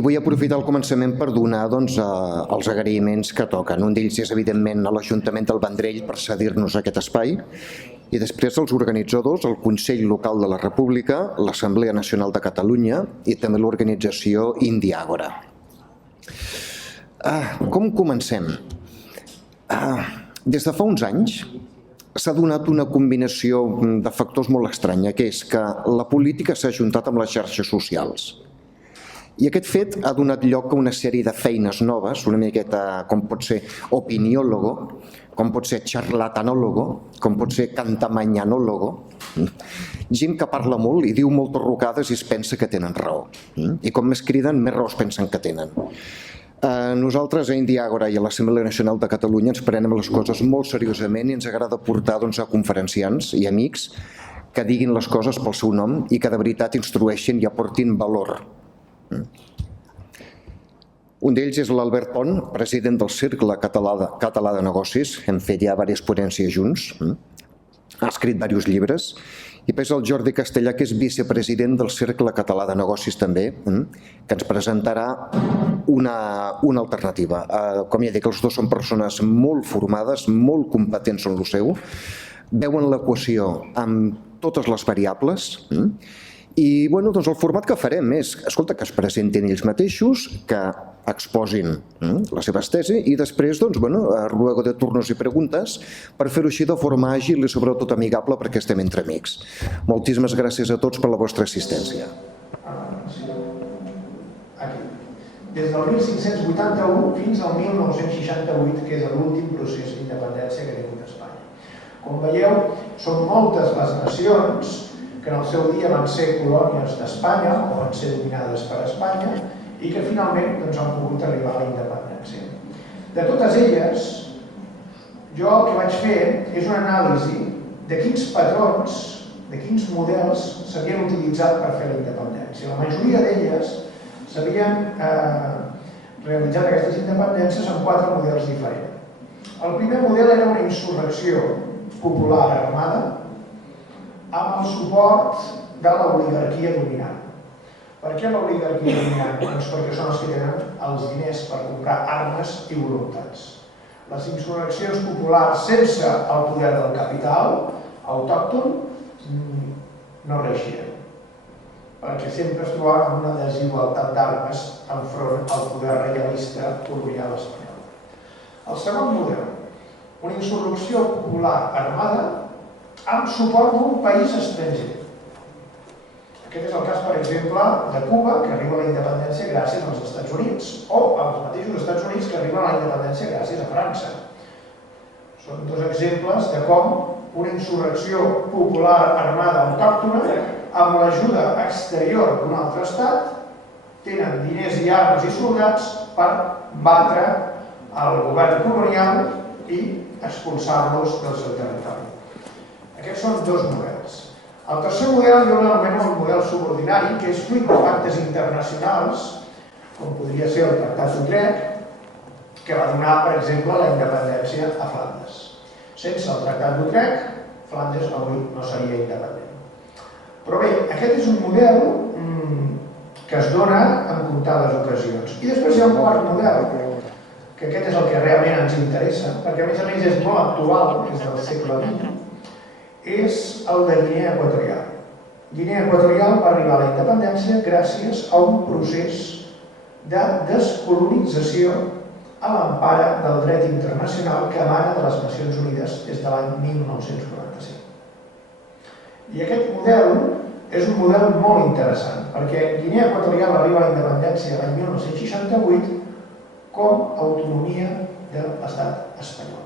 I vull aprofitar el començament per donar els agraïments que toquen. Un d'ells és, evidentment, a l'Ajuntament del Vendrell per cedir-nos aquest espai i després als organitzadors, el Consell Local de la República, l'Assemblea Nacional de Catalunya i també l'organització Indiàgora. Com comencem? Des de fa uns anys s'ha donat una combinació de factors molt estranya, que és que la política s'ha ajuntat amb les xarxes socials. I aquest fet ha donat lloc a una sèrie de feines noves, una miqueta com pot ser opiniòlogo, com pot ser xarlatanòlogo, com pot ser cantamanyanòlogo, gent que parla molt i diu moltes rocades i es pensa que tenen raó. I com més criden, més raó es pensen que tenen. Nosaltres a Indiàgora i a l'Assemblea Nacional de Catalunya ens prenem les coses molt seriosament i ens agrada portar a conferenciants i amics que diguin les coses pel seu nom i que de veritat instrueixin i aportin valor. Un d'ells és l'Albert Pont, president del Cercle Català de Negocis. Hem fet ja diverses ponències junts. Ha escrit diversos llibres. I després el Jordi Castellà, que és vicepresident del Cercle Català de Negocis també, que ens presentarà una alternativa. Com ja dic, els dos són persones molt formades, molt competents en el seu, veuen l'equació amb totes les variables i el format que farem és, que es presentin ells mateixos, que exposin la seva tesi i després, luego de turnos i preguntes, per fer-ho així de forma àgil i sobretot amigable perquè estem entre amics. Moltíssimes gràcies a tots per la vostra assistència. Des del 1581 fins al 1968, que és l'últim procés d'independència que ha tingut Espanya. Com veieu, són moltes les nacions que en el seu dia van ser colònies d'Espanya o van ser dominades per Espanya i que finalment han pogut arribar a la independència. De totes elles, jo el que vaig fer és una anàlisi de quins patrons, de quins models s'havien utilitzat per fer la independència. La majoria d'elles s'havien realitzat aquestes independències amb 4 models diferents. El primer model era una insurrecció popular armada amb el suport de l'oligarquia dominant. Per què l'oligarquia dominant? Doncs perquè són els que tenen els diners per comprar armes i voluntats. Les insurreccions populars sense el poder del capital autòcton no reixien, perquè sempre es trobaven amb una desigualtat d'armes enfront al poder reialista colonial espanyol. El segon model, una insurrecció popular armada amb suport d'un país estranger. Aquest és el cas, per exemple, de Cuba, que arriba a la independència gràcies als Estats Units, o als mateixos Estats Units que arriben a la independència gràcies a França. Són dos exemples de com una insurrecció popular armada autòctona, amb l'ajuda exterior d'un altre estat, tenen diners i armes i soldats per batre el govern colonial i expulsar-los del seu territori. Aquests són dos models. El tercer model jo l'anomeno el model subordinari, que és fruit de pactes internacionals, com podria ser el Tractat d'Utrecht, que va donar, per exemple, la independència a Flandes. Sense el Tractat d'Utrecht, Flandes avui no seria independent. Però bé, aquest és un model que es dona en comptades ocasions. I després hi ha un quart model, que aquest és el que realment ens interessa, perquè a més és molt actual, que és del segle XX, és el de Guinea Equatorial. Guinea Equatorial va arribar a la independència gràcies a un procés de descolonització a l'empara del dret internacional que emana de les Nacions Unides des de l'any 1945. I aquest model és un model molt interessant, perquè Guinea Equatorial arriba a la independència l'any 1968 com a autonomia de l'estat espanyol.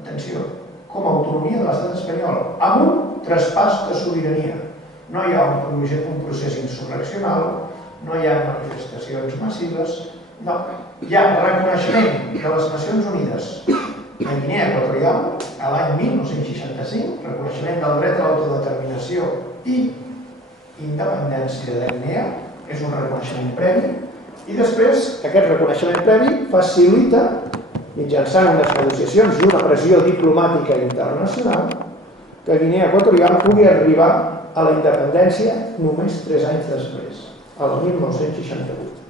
Atenció, com a autonomia de l'estat espanyol, amb un traspàs de sobirania. No hi ha un procés insurreccional, no hi ha manifestacions massives, no. Hi ha reconeixement de les Nacions Unides a Guinea Equatorial a l'any 1965, reconeixement del dret a l'autodeterminació i independència de Guinea, és un reconeixement previ, i després aquest reconeixement previ facilita mitjançant unes negociacions i una pressió diplomàtica internacional, que Guinea Equatorial pugui arribar a la independència només 3 anys després. el 1968.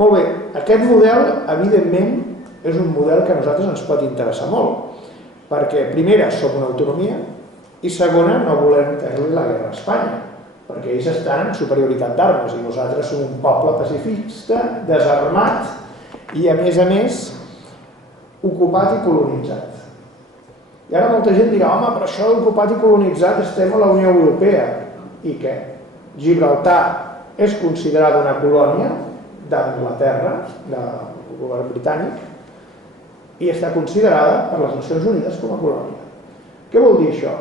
Molt bé, aquest model, evidentment, és un model que a nosaltres ens pot interessar molt, perquè, primera, som una autonomia, i segona, no volem tenir la guerra a Espanya, perquè ells estan en superioritat d'armes i nosaltres som un poble pacifista, desarmat i, a més, ocupat i colonitzat. I ara molta gent dirà, home, però això d'ocupat i colonitzat estem a la Unió Europea. I què? Gibraltar és considerada una colònia d'Anglaterra, del govern britànic, i està considerada per les Nacions Unides com a colònia. Què vol dir això?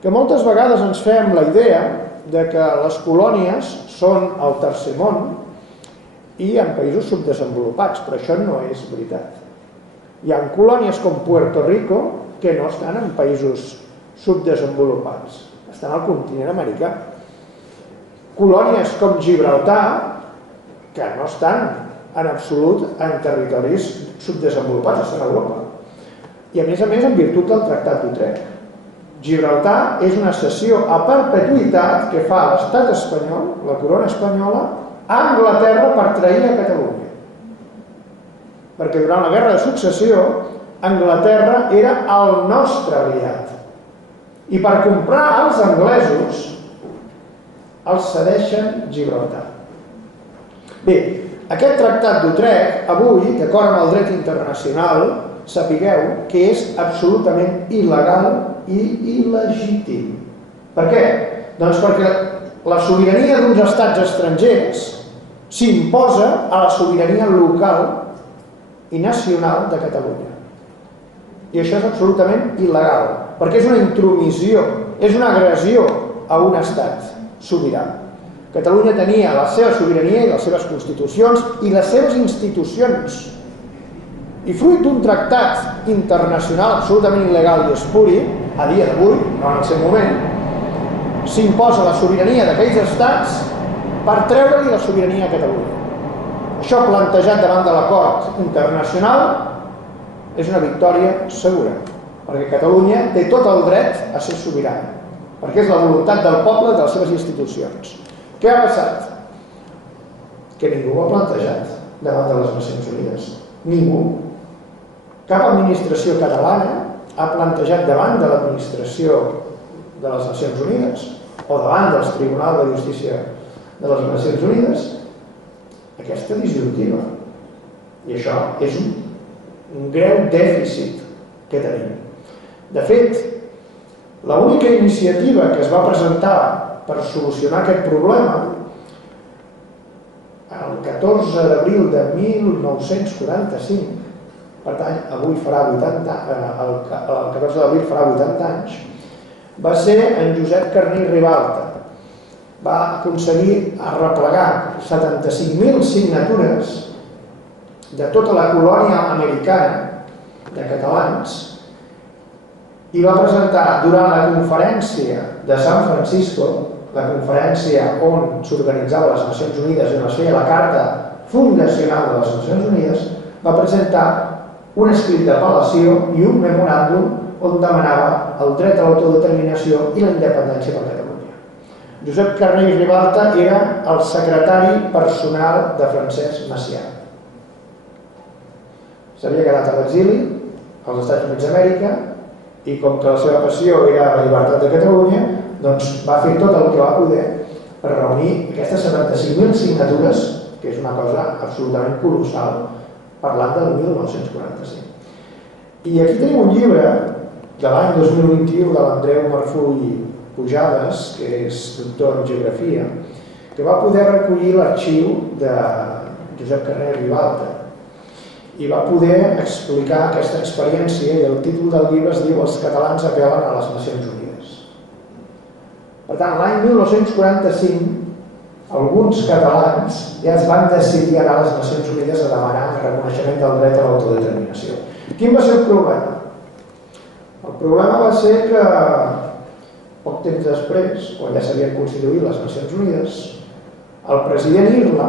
Que moltes vegades ens fem la idea de que les colònies són el tercer món i en països subdesenvolupats, però això no és veritat. Hi ha colònies com Puerto Rico que no estan en països subdesenvolupats, estan al continent americà. Colònies com Gibraltar, que no estan en absolut en territoris subdesenvolupats, estan a Europa. I a més, en virtut del Tractat d'Utrecht. Gibraltar és una cessió a perpetuïtat que fa l'estat espanyol, la corona espanyola, a Anglaterra per trair a Catalunya. Perquè durant la guerra de successió, Anglaterra era el nostre aliat. I per comprar als anglesos, els cedeixen Gibraltar. Bé, aquest Tractat d'Utrecht, avui, d'acord amb el dret internacional, sapigueu que és absolutament il·legal i il·legítim. Per què? Doncs perquè la sobirania d'uns estats estrangers s'imposa a la sobirania local i nacional de Catalunya. I això és absolutament il·legal, perquè és una intromissió, és una agressió a un estat sobirà. Catalunya tenia la seva sobirania i les seves constitucions i les seves institucions. I fruit d'un tractat internacional absolutament il·legal i espuri, a dia d'avui, no en el seu moment, s'imposa la sobirania d'aquells estats per treure-li la sobirania a Catalunya. Això plantejat davant de l'acord internacional és una victòria segura, perquè Catalunya té tot el dret a ser sobirana, perquè és la voluntat del poble i de les seves institucions. Què ha passat? Que ningú ho ha plantejat davant de les Nacions Unides. Ningú. Cap administració catalana ha plantejat davant de l'administració de les Nacions Unides o davant dels tribunals de justícia de les Nacions Unides aquesta disjuntiva. I això és un greu dèficit que tenim. De fet, l'única iniciativa que es va presentar per solucionar aquest problema el 14 d'abril de 1945, per tant, avui farà 80, el 14 d'abril farà 80 anys, va ser en Josep Carner i Ribalta. Va aconseguir arreplegar 75.000 signatures de tota la colònia americana de catalans i va presentar durant la conferència de San Francisco, la conferència on s'organitzava les Nacions Unides i on es feia la carta fundacional de les Nacions Unides, va presentar un escrit d'apel·lació i un memoràndum on demanava el dret a l'autodeterminació i la independència per Catalunya. Josep Carner i Ribalta era el secretari personal de Francesc Macià. S'havia quedat a l'exili als Estats Units d'Amèrica i com que la seva passió era la llibertat de Catalunya, doncs va fer tot el que va poder per reunir aquestes 75.000 signatures, que és una cosa absolutament colossal, parlant del 1945. I aquí tenim un llibre de l'any 2021 de l'Andreu Marfull Pujades, que és doctor en geografia, que va poder recollir l'arxiu de Josep Carner i Ribalta i va poder explicar aquesta experiència i el títol del llibre es diu Els catalans apel·len a les Nacions Unides. Per tant, l'any 1945, alguns catalans ja es van decidir anar a les Nacions Unides a demanar el reconeixement del dret a l'autodeterminació. Quin va ser el problema? El problema va ser que poc temps després, quan ja s'havien constituït les Nacions Unides, el president Irla,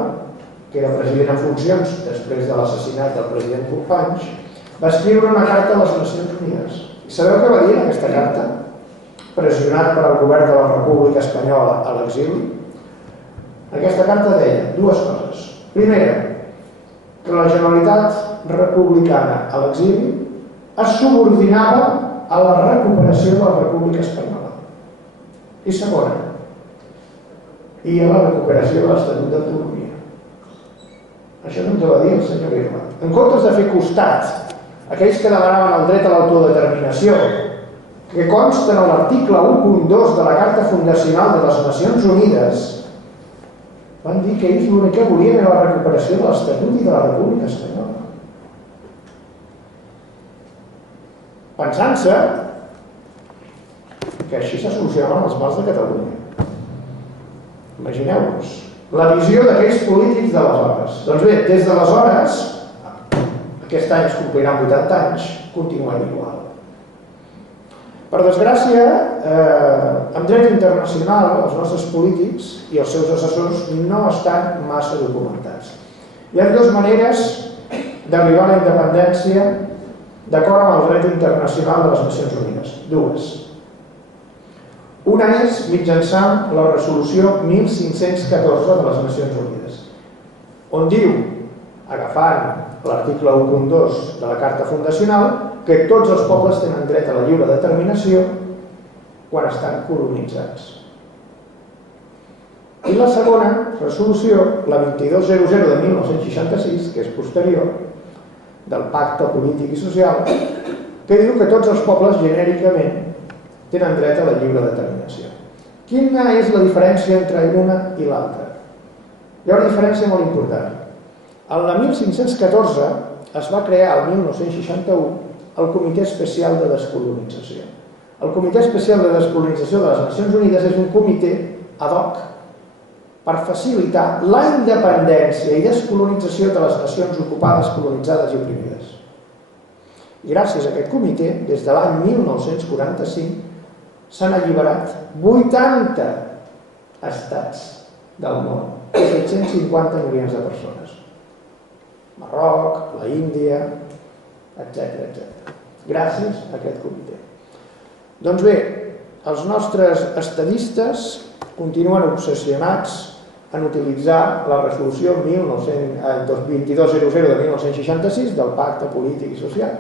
que era president en funcions després de l'assassinat del president Companys, va escriure una carta a les Nacions Unides. I sabeu què va dir en aquesta carta? Pressionat per al govern de la República Espanyola a l'exili, Aquesta carta deia dues coses. Primera, que la Generalitat republicana a l'exili es subordinava a la recuperació de la República Espanyola. I segona, i a la recuperació de l'Estatut d'Autonomia. Això no ens ho va dir el senyor Irla. En comptes de fer costat aquells que demanaven el dret a l'autodeterminació, que consten a l'article 1.2 de la Carta Fundacional de les Nacions Unides, van dir que ells l'únic que volien era la recuperació de l'Estatut i de la República Espanyola. Pensant-se que així se solucionaven els mals de Catalunya. Imagineu-vos la visió d'aquells polítics d'aleshores. Doncs bé, des d'aleshores, aquest any es compliran 80 anys, continuem igual. Per desgràcia, en dret internacional, els nostres polítics i els seus assessors no estan massa documentats. Hi ha dues maneres d'arribar a la independència d'acord amb el dret internacional de les Nacions Unides. Dues. Una és mitjançant la resolució 1514 de les Nacions Unides, on diu, agafant l'article 1.2 de la Carta Fundacional, que tots els pobles tenen dret a la lliure determinació quan estan colonitzats. I la segona resolució, la 2200 de 1966, que és posterior, del Pacte Polític i Social, que diu que tots els pobles genèricament tenen dret a la lliure determinació. Quina és la diferència entre una i l'altra? Hi ha una diferència molt important. En la 1514 es va crear el 1961 el Comitè Especial de Descolonització. El Comitè Especial de Descolonització de les Nacions Unides és un comitè ad hoc per facilitar la independència i descolonització de les nacions ocupades, colonitzades i oprimides. I gràcies a aquest comitè, des de l'any 1945, s'han alliberat 80 estats del món, 750 milions de persones. Marroc, la Índia, etc. Gràcies a aquest comitè. Doncs bé, els nostres estadistes continuen obsessionats en utilitzar la resolució 2200 de 1966 del Pacte Polític i Social,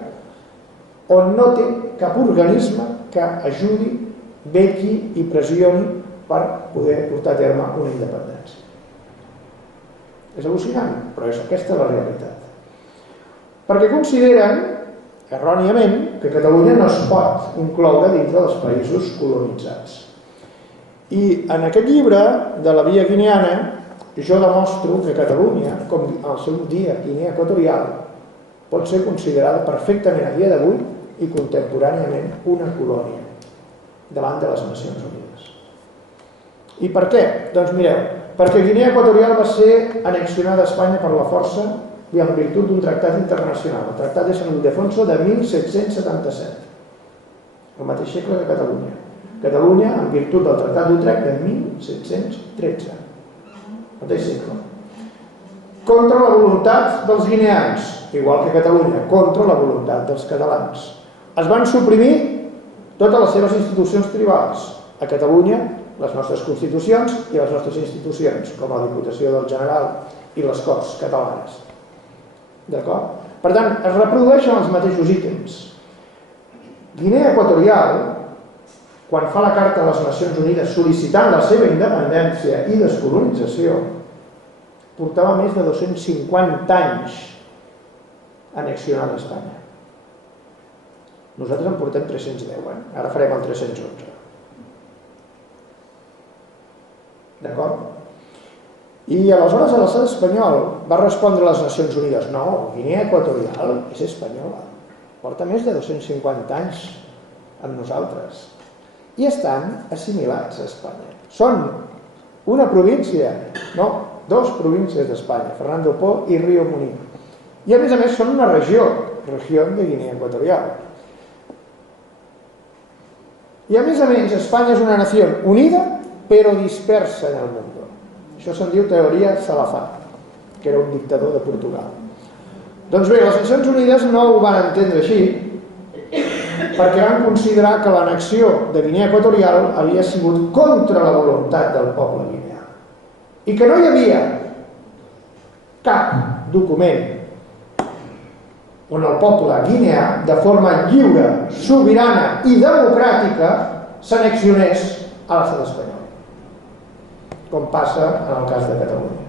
on no té cap organisme que ajudi, vetlli i pressioni per poder portar a terme una independència. És al·lucinant, però és aquesta la realitat. Perquè consideren, erròniament, que Catalunya no es pot incloure dintre dels països colonitzats. I en aquest llibre de la Via Guineana jo demostro que Catalunya, com al seu dia Guinea Equatorial, pot ser considerada perfectament a dia d'avui i contemporàniament una colònia davant de les Nacions Unides. I per què? Doncs mireu, perquè Guinea Equatorial va ser annexionada a Espanya per la força i en virtut d'un tractat internacional, el Tractat de San Ildefonso de 1777, el mateix segle que Catalunya. Catalunya, en virtut del Tractat d'Utrecht de 1713, el mateix segle. Contra la voluntat dels guineans, igual que Catalunya, contra la voluntat dels catalans. Es van suprimir totes les seves institucions tribals. A Catalunya, les nostres constitucions i les nostres institucions, com la Diputació del General i les Corts catalanes. D'acord? Per tant, es reprodueixen els mateixos ítems. Guinea Equatorial, quan fa la carta a les Nacions Unides sol·licitant la seva independència i descolonització, portava més de 250 anys annexionada a Espanya. Nosaltres en portem 310, ara farem el 311. D'acord? I aleshores l'estat espanyol va respondre a les Nacions Unides: no, Guinea Equatorial és espanyola, porta més de 250 anys amb nosaltres i estan assimilats a Espanya. Són una província, no, dos províncies d'Espanya, Fernando Po i Río Muni. I a més són una regió de Guinea Equatorial. I a més, Espanya és una nació unida però dispersa en el món. Això se'n diu teoria Salafà, que era un dictador de Portugal. Doncs bé, les Nacions Unides no ho van entendre així, perquè van considerar que l'annexió de Guinea Equatorial havia sigut contra la voluntat del poble guineà. i que no hi havia cap document on el poble guineà, de forma lliure, sobirana i democràtica, s'annexionés a l'estat espanyol, com passa en el cas de Catalunya.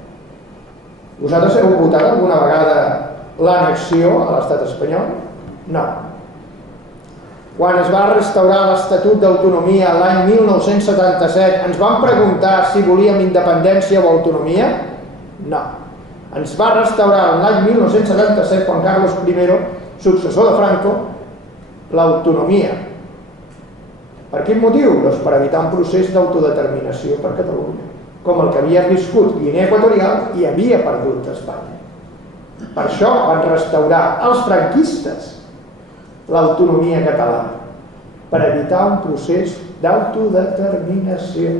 Vosaltres heu votat alguna vegada l'annexió a l'estat espanyol? No. Quan es va restaurar l'Estatut d'Autonomia l'any 1977, ens van preguntar si volíem independència o autonomia? No. Ens va restaurar l'any 1977, quan Carlos I, successor de Franco, l'autonomia. Per quin motiu? Doncs per evitar un procés d'autodeterminació per Catalunya, com el que havia viscut Guinea Equatorial i havia perdut Espanya. Per això van restaurar els franquistes l'autonomia catalana, per evitar un procés d'autodeterminació.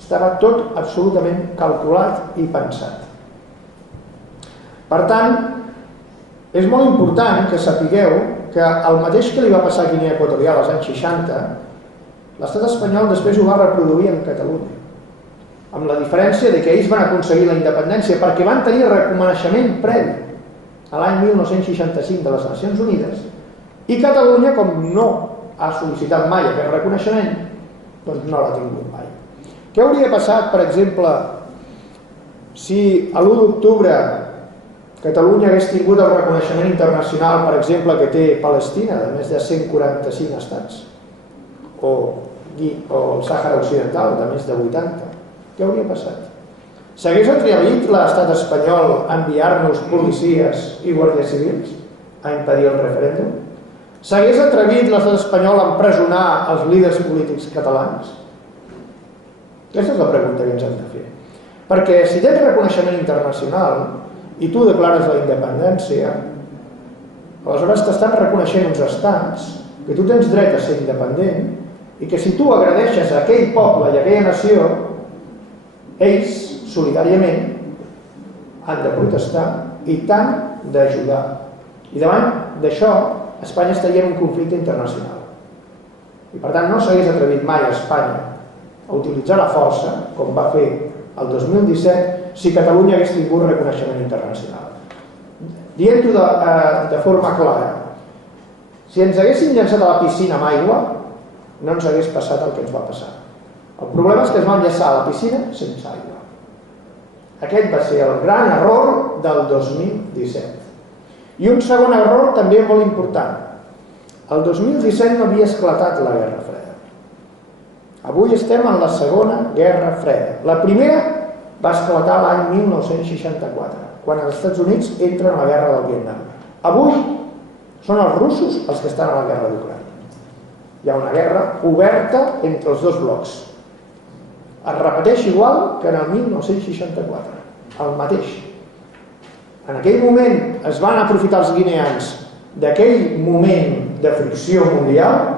Estava tot absolutament calculat i pensat. Per tant, és molt important que sapigueu que el mateix que li va passar a Guinea Equatorial als anys 60, l'estat espanyol després ho va reproduir en Catalunya, amb la diferència de que ells van aconseguir la independència perquè van tenir reconeixement previ a l'any 1965 de les Nacions Unides, i Catalunya, com no ha sol·licitat mai aquest reconeixement, doncs no l'ha tingut mai. Què hauria passat, per exemple, si a l'1 d'octubre Catalunya hagués tingut el reconeixement internacional, per exemple, que té Palestina, de més de 145 estats, o el Sàhara Occidental, de més de 80? Què hauria passat? S'hagués atrevit l'estat espanyol a enviar-nos policies i guàrdies civils a impedir el referèndum? S'hagués atrevit l'estat espanyol a empresonar els líders polítics catalans? Aquesta és la pregunta que ens hem de fer. Perquè si tens reconeixement internacional i tu declares la independència, aleshores t'estan reconeixent uns estats que tu tens dret a ser independent i que si tu agredeixes a aquell poble i a aquella nació, ells, solidàriament, han de protestar i t'han d'ajudar. I davant d'això, Espanya estaria en un conflicte internacional. I per tant no s'hagués atrevit mai a Espanya a utilitzar la força, com va fer el 2017, si Catalunya hagués tingut reconeixement internacional. Dient-ho de forma clara, si ens haguessin llançat a la piscina amb aigua, no ens hagués passat el que ens va passar. El problema és que es van llançar a la piscina sense aigua. Aquest va ser el gran error del 2017. I un segon error també molt important. El 2017 no havia esclatat la Guerra Freda. Avui estem en la Segona Guerra Freda. La primera va esclatar l'any 1964, quan els Estats Units entren a la Guerra del Vietnam. Avui són els russos els que estan a la Guerra d'Ucraïna. Hi ha una guerra oberta entre els dos blocs. Es repeteix igual que en el 1964, el mateix. En aquell moment es van aprofitar els guineans d'aquell moment de fricció mundial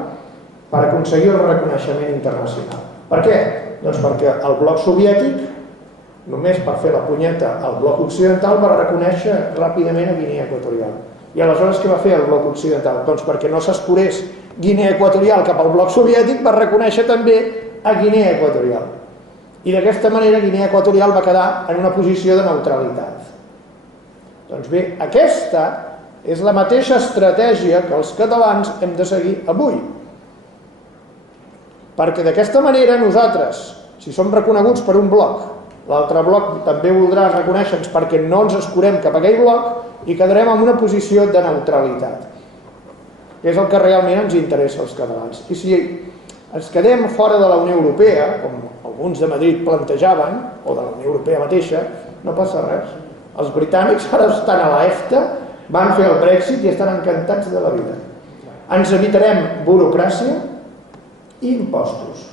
per aconseguir el reconeixement internacional. Per què? Doncs perquè el bloc soviètic, només per fer la punyeta al bloc occidental, va reconèixer ràpidament a Guinea Equatorial. I aleshores què va fer el bloc occidental? Doncs perquè no s'escurés Guinea Equatorial cap al bloc soviètic, va reconèixer també a Guinea Equatorial. I d'aquesta manera Guinea Equatorial va quedar en una posició de neutralitat. Doncs bé, aquesta és la mateixa estratègia que els catalans hem de seguir avui. Perquè d'aquesta manera nosaltres, si som reconeguts per un bloc, l'altre bloc també voldrà reconèixer-nos perquè no ens escurem cap a aquell bloc i quedarem en una posició de neutralitat, que és el que realment ens interessa als catalans. I si ens quedem fora de la Unió Europea, com alguns de Madrid plantejaven, o de la Unió Europea mateixa, no passa res. Els britànics ara estan a l'EFTA, van fer el Brexit i estan encantats de la vida. Ens evitarem burocràcia i impostos,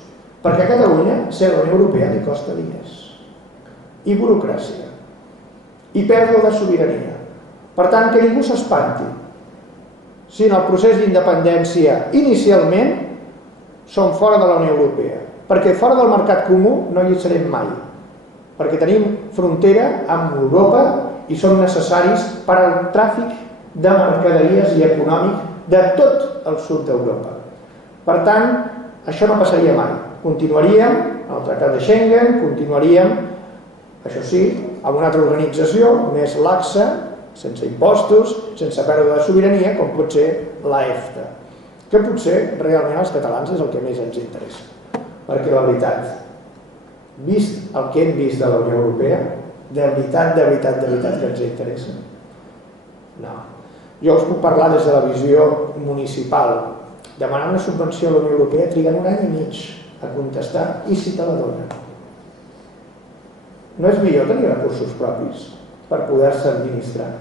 perquè a Catalunya ser a la Unió Europea li costa diners, i burocràcia, i pèrdua de sobirania. Per tant, que ningú s'espanti si en el procés d'independència inicialment som fora de la Unió Europea, perquè fora del mercat comú no hi serem mai, perquè tenim frontera amb Europa i són necessaris per al tràfic de mercaderies i econòmic de tot el sud d'Europa. Per tant, això no passaria mai. Continuaríem en el Tractat de Schengen, continuaríem Això sí, amb una altra organització més laxa, sense impostos, sense pèrdua de sobirania, com pot ser l'EFTA, que potser realment als catalans és el que més ens interessa. Perquè la veritat, vist el que hem vist de la Unió Europea, de veritat que ens interessa? No. Jo us puc parlar des de la visió municipal. Demanar una subvenció a la Unió Europea triguen 1 any i mig a contestar i si te la donen. No és millor tenir recursos propis per poder-se administrar?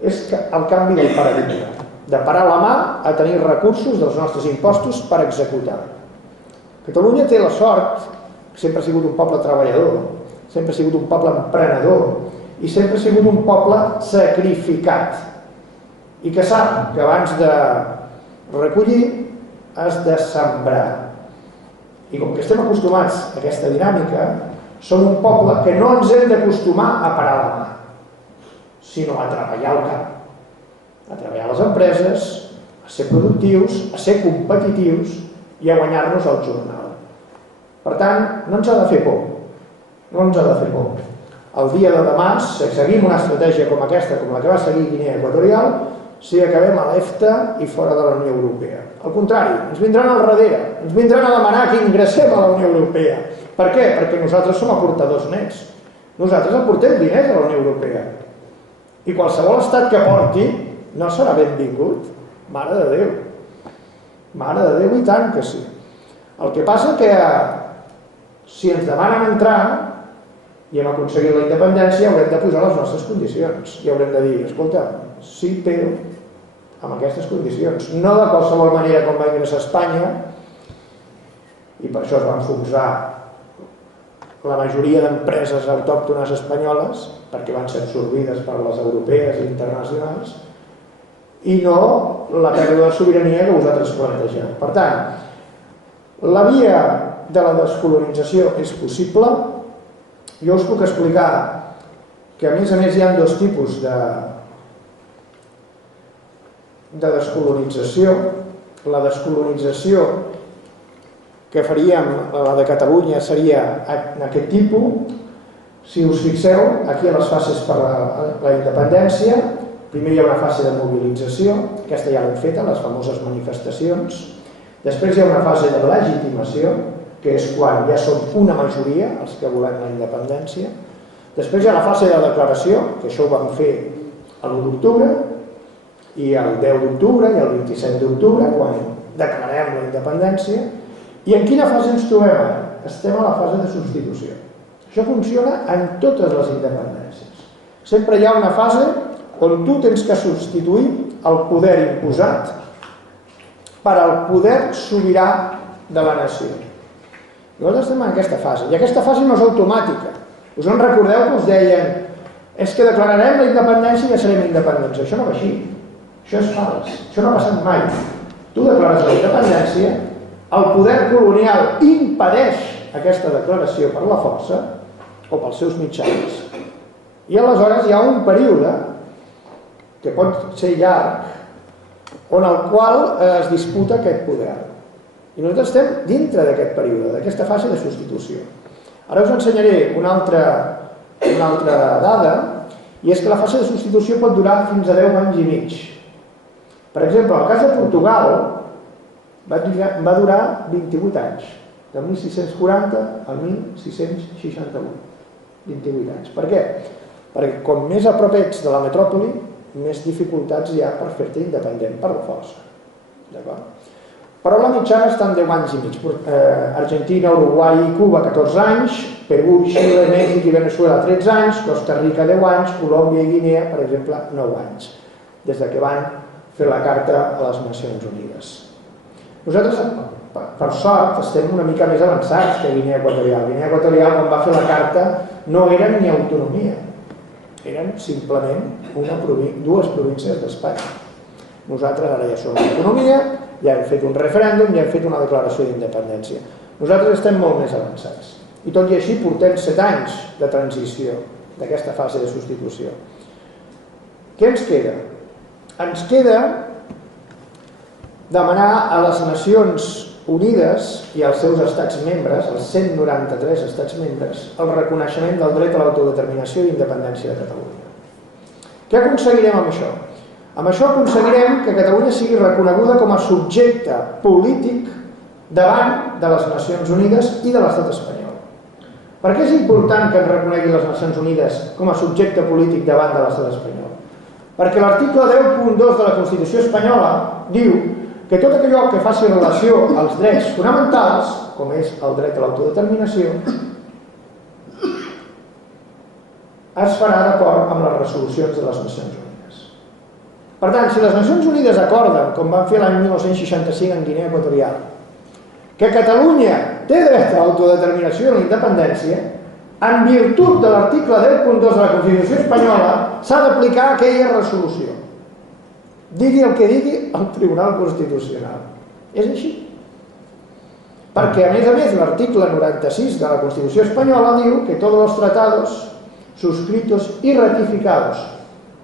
És el canvi del paradigma, de parar la mà a tenir recursos dels nostres impostos per executar. Catalunya té la sort, que sempre ha sigut un poble treballador, sempre ha sigut un poble emprenedor i sempre ha sigut un poble sacrificat i que sap que abans de recollir has de sembrar. I com que estem acostumats a aquesta dinàmica, som un poble que no ens hem d'acostumar a parar la mà, sinó a treballar al camp, a treballar a les empreses, a ser productius, a ser competitius i a guanyar-nos el jornal. Per tant, no ens ha de fer por, no ens ha de fer por. El dia de demà, si seguim una estratègia com aquesta, com la que va seguir Guinea Equatorial, si acabem a l'EFTA i fora de la Unió Europea. Al contrari, ens vindran al darrere, ens vindran a demanar que ingressem a la Unió Europea. Per què? Perquè nosaltres som aportadors nets. Nosaltres aportem diners a la Unió Europea. I qualsevol estat que porti no serà benvingut. Mare de Déu. Mare de Déu i tant que sí. El que passa que si ens demanen entrar i hem aconseguit la independència, haurem de posar les nostres condicions. I haurem de dir, escolta, sí, però amb aquestes condicions. No de qualsevol manera com va ingressar a Espanya, i per això es va enfonsar la majoria d'empreses autòctones espanyoles, perquè van ser absorbides per les europees i internacionals, i no la pèrdua de sobirania que vosaltres plantegeu. Per tant, la via de la descolonització és possible. Jo us puc explicar que a més hi ha 2 tipus de descolonització. La descolonització que faríem, la de Catalunya, seria en aquest tipus. Si us fixeu, aquí a les fases per la independència, primer hi ha una fase de mobilització, aquesta ja l'hem feta, les famoses manifestacions. Després hi ha una fase de legitimació, que és quan ja som una majoria, els que volem la independència. Després hi ha la fase de declaració, que això ho vam fer l'1 d'octubre, i el 10 d'octubre i el 27 d'octubre, quan declarem la independència. I en quina fase ens trobem ara? Estem a la fase de substitució. Això funciona en totes les independències. Sempre hi ha una fase on tu tens que substituir el poder imposat per al poder sobirà de la nació. Nosaltres estem en aquesta fase, i aquesta fase no és automàtica. Us en recordeu que us deien és que declararem la independència i ja serem independents. Això no va així, això és fals, això no ha passat mai. Tu declares la independència, el poder colonial impedeix aquesta declaració per la força o pels seus mitjans, i aleshores hi ha un període que pot ser llarg on el qual es disputa aquest poder. I nosaltres estem dintre d'aquest període, d'aquesta fase de substitució. Ara us ensenyaré una altra dada, i és que la fase de substitució pot durar fins a 10 anys i mig. Per exemple, el cas de Portugal va durar 28 anys, de 1640 a 1661. 28 anys. Per què? Perquè com més a prop ets de la metròpoli, més dificultats hi ha per fer-te independent per la força. D'acord? Però la mitjana està en 10 anys i mig. Argentina, Uruguai i Cuba 14 anys, Perú, Xile, Mèxic i Venezuela 13 anys, Costa Rica 10 anys, Colòmbia i Guinea, per exemple, 9 anys, des que van fer la carta a les Nacions Unides. Nosaltres, per sort, estem una mica més avançats que Guinea Equatorial. Guinea Equatorial, quan va fer la carta, no eren ni autonomia, eren simplement 2 províncies d'Espanya. Nosaltres ara ja som autonomia, ja hem fet un referèndum, ja hem fet una declaració d'independència. Nosaltres estem molt més avançats. I tot i així portem 7 anys de transició d'aquesta fase de substitució. Què ens queda? Ens queda demanar a les Nacions Unides i els seus estats membres, els 193 estats membres, el reconeixement del dret a l'autodeterminació i independència de Catalunya. Què aconseguirem amb això? Amb això aconseguirem que Catalunya sigui reconeguda com a subjecte polític davant de les Nacions Unides i de l'estat espanyol. Per què és important que ens reconegui les Nacions Unides com a subjecte polític davant de l'estat espanyol? Perquè l'article 10.2 de la Constitució espanyola diu que tot allò que faci relació als drets fonamentals, com és el dret a l'autodeterminació, es farà d'acord amb les resolucions de les Nacions Unides. Per tant, si les Nacions Unides acorden, com van fer l'any 1965 en Guinea Equatorial, que Catalunya té dret a l'autodeterminació i a la independència, en virtut de l'article 10.2 de la Constitució espanyola, s'ha d'aplicar aquella resolució. Digui el que digui el Tribunal Constitucional. És així. Perquè, a més, l'article 96 de la Constitució espanyola diu que tots els tratados suscritos y ratificados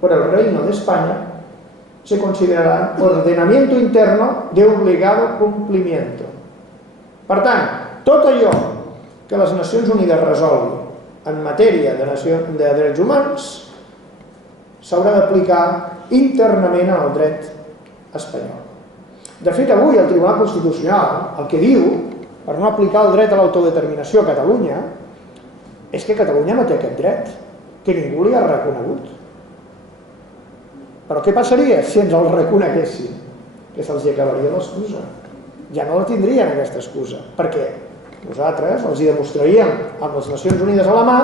por el Reino de España se considerarán ordenamiento interno de obligado cumplimiento. Per tant, tot allò que les Nacions Unides resolgui en matèria de drets humans s'haurà d'aplicar internament en el dret espanyol. De fet, avui el Tribunal Constitucional el que diu, per no aplicar el dret a l'autodeterminació a Catalunya, és que Catalunya no té aquest dret, que ningú li ha reconegut. Però què passaria si ens el reconeguessin? Que se'ls acabaria l'excusa. Ja no la tindrien, aquesta excusa, perquè nosaltres els hi demostraríem amb les Nacions Unides a la mà,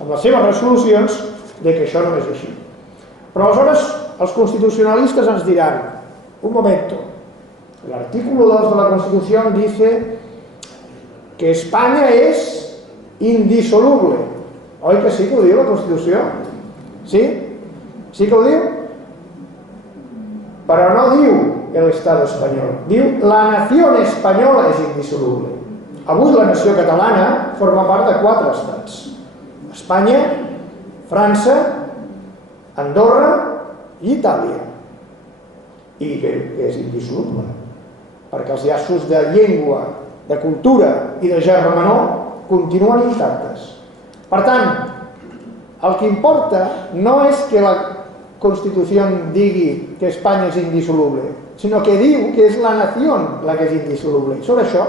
amb les seves resolucions, que això no és així. Però aleshores els constitucionalistes ens diran, un momento, el artículo 2 de la Constitución dice que España es indisoluble. Oi que sí que ho diu la Constitució? Sí? Sí que ho diu? Però no diu el Estado espanyol, diu la nación española és indissoluble. Avui la nació catalana forma part de 4 estats: Espanya, França, Andorra i Itàlia. I que és indissoluble, perquè els llaços de llengua, de cultura i de germanor continuen intactes. Per tant, el que importa no és que la Constitució digui que Espanya és indissoluble, sinó que diu que és la nació la que és indissoluble. I sobre això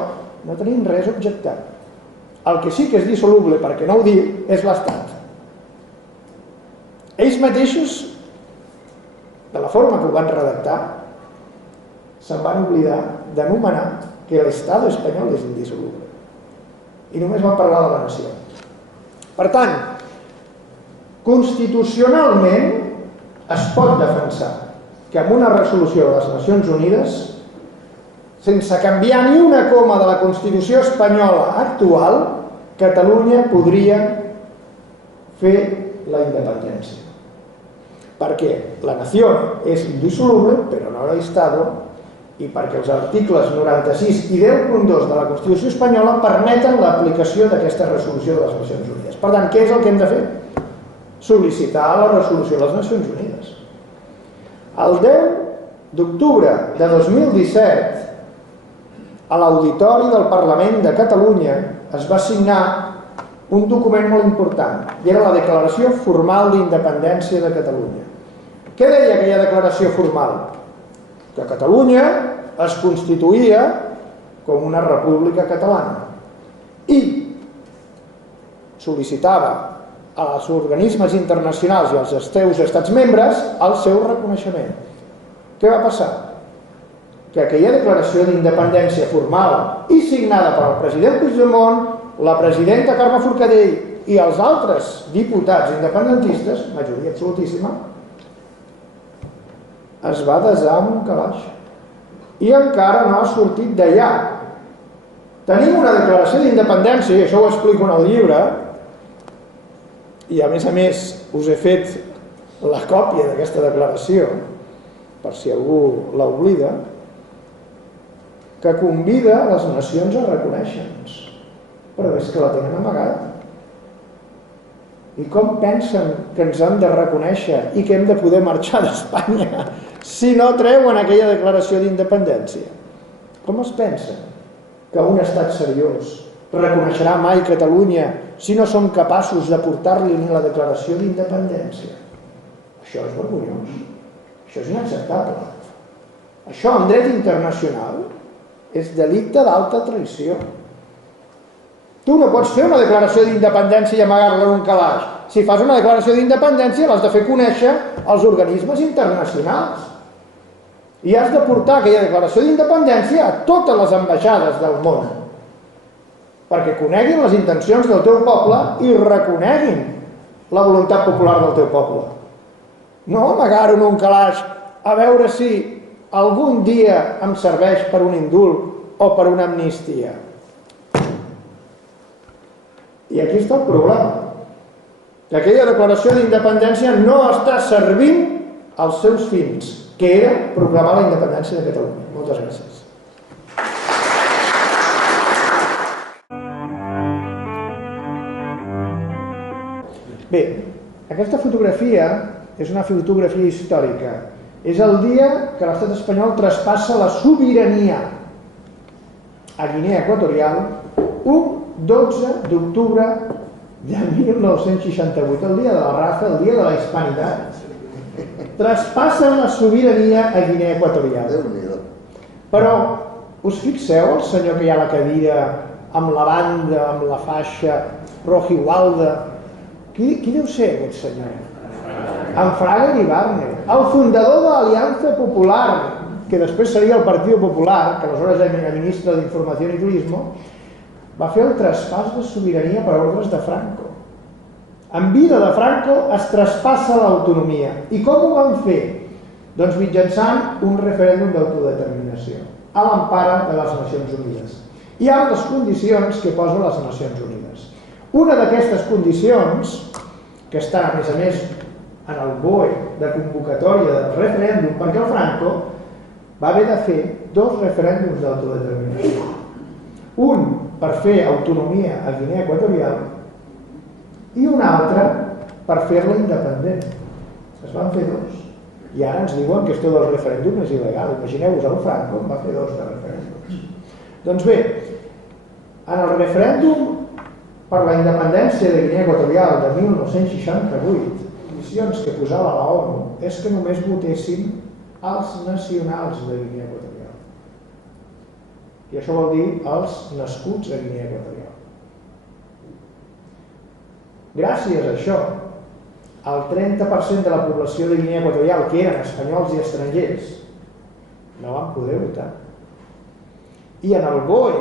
no tenim res a objectar. El que sí que és dissoluble, perquè no ho diu, és l'Estat. Ells mateixos, de la forma que ho van redactar, se'n van oblidar d'anomenar que l'Estado espanyol és indissoluble. I només van parlar de la nació. Per tant, constitucionalment es pot defensar que amb una resolució de les Nacions Unides, sense canviar ni una coma de la Constitució espanyola actual, Catalunya podria fer la independència. Perquè la nació és indissoluble, però no l'Estado, i perquè els articles 96 i 10.2 de la Constitució espanyola permeten l'aplicació d'aquesta resolució de les Nacions Unides. Per tant, què és el que hem de fer? Sol·licitar la resolució de les Nacions Unides. El 10 d'octubre de 2017, a l'Auditori del Parlament de Catalunya es va signar un document molt important, i era la Declaració Formal d'Independència de Catalunya. Què deia aquella declaració formal? Que Catalunya es constituïa com una república catalana i sol·licitava als organismes internacionals i als seus estats membres el seu reconeixement. Què va passar? Que aquella declaració d'independència formal i signada per el president Puigdemont, la presidenta Carme Forcadell i els altres diputats independentistes, majoria absolutíssima, es va desar amb un calaix. I encara no ha sortit d'allà. Tenim una declaració d'independència, i això ho explico en el llibre, i a més us he fet la còpia d'aquesta declaració, per si algú l'oblida, que convida les nacions a reconèixer-nos. Però és que la tenen amagat. I com pensen que ens han de reconèixer i que hem de poder marxar d'Espanya si no treuen aquella declaració d'independència? Com es pensen? que un estat seriós reconeixerà mai Catalunya si no som capaços de portar-li ni la declaració d'independència. Això és vergonyós. Això és inacceptable. Això en dret internacional és delicte d'alta traïció. Tu no pots fer una declaració d'independència i amagar-la en un calaix. Si fas una declaració d'independència l'has de fer conèixer als organismes internacionals. I has de portar aquella declaració d'independència a totes les ambaixades del món, perquè coneguin les intencions del teu poble i reconeguin la voluntat popular del teu poble. No amagar-ho en un calaix a veure si algun dia em serveix per un indult o per una amnistia. I aquí està el problema. Que aquella declaració d'independència no està servint als seus fins, que era proclamar la independència de Catalunya. Moltes gràcies. Bé, aquesta fotografia és una fotografia històrica. És el dia que l'estat espanyol traspassa la sobirania a Guinea Equatorial, un 12 d'octubre de 1968, el dia de la raza, el dia de la hispanitat. Traspassen la sobirania a Guinea Equatorial. Però us fixeu el senyor que hi ha a la cadira amb la banda, amb la faixa, Rojigualda? Qui deu ser aquest senyor? En Fraga Iribarne, el fundador de l'Aliança Popular, que després seria el Partido Popular, que aleshores era ministre d'Informació i Turisme, va fer el traspàs de sobirania per ordres de Franco. En vida de Franco es traspassa l'autonomia. I com ho van fer? Doncs mitjançant un referèndum d'autodeterminació, a l'empara de les Nacions Unides. Hi ha les condicions que posen les Nacions Unides. Una d'aquestes condicions, que està a més en el BOE de convocatòria del referèndum, perquè el Franco va haver de fer 2 referèndums d'autodeterminació. Un per fer autonomia a Guinea Equatorial i un altre per fer-la independent. Es van fer 2. I ara ens diuen que esto del referèndum és il·legal. Imagineu-vos, el Franco en va fer 2 de referèndums. Doncs bé, en el referèndum per la independència de Guinea Equatorial de 1968, condicions que posava la ONU és que només votessin els nacionals de Guinea Equatorial. I això vol dir els nascuts a Guinea Equatorial. Gràcies a això, el 30% de la població de Guinea Equatorial, que eren espanyols i estrangers, no van poder votar. I en el BOE,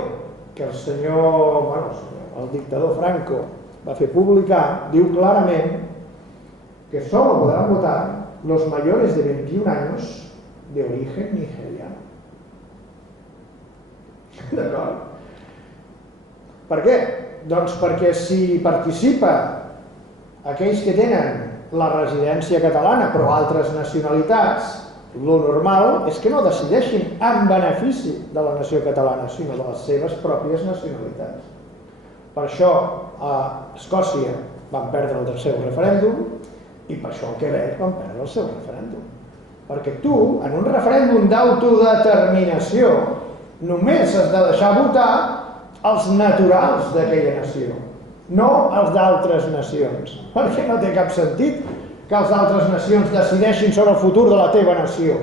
que el senyor, el dictador Franco va fer publicar, diu clarament que solo podrán votar los mayores de 21 años de origen nigeriano. D'acord? Per què? Doncs perquè si participa aquells que tenen la residència catalana però altres nacionalitats, lo normal és que no decideixin en benefici de la nació catalana, sinó de les seves pròpies nacionalitats. Per això a Escòcia van perdre el tercer referèndum i per això al Quebec van perdre el seu referèndum. Perquè tu, en un referèndum d'autodeterminació, només has de deixar votar els naturals d'aquella nació, no els d'altres nacions. Perquè no té cap sentit que les altres nacions decideixin sobre el futur de la teva nació.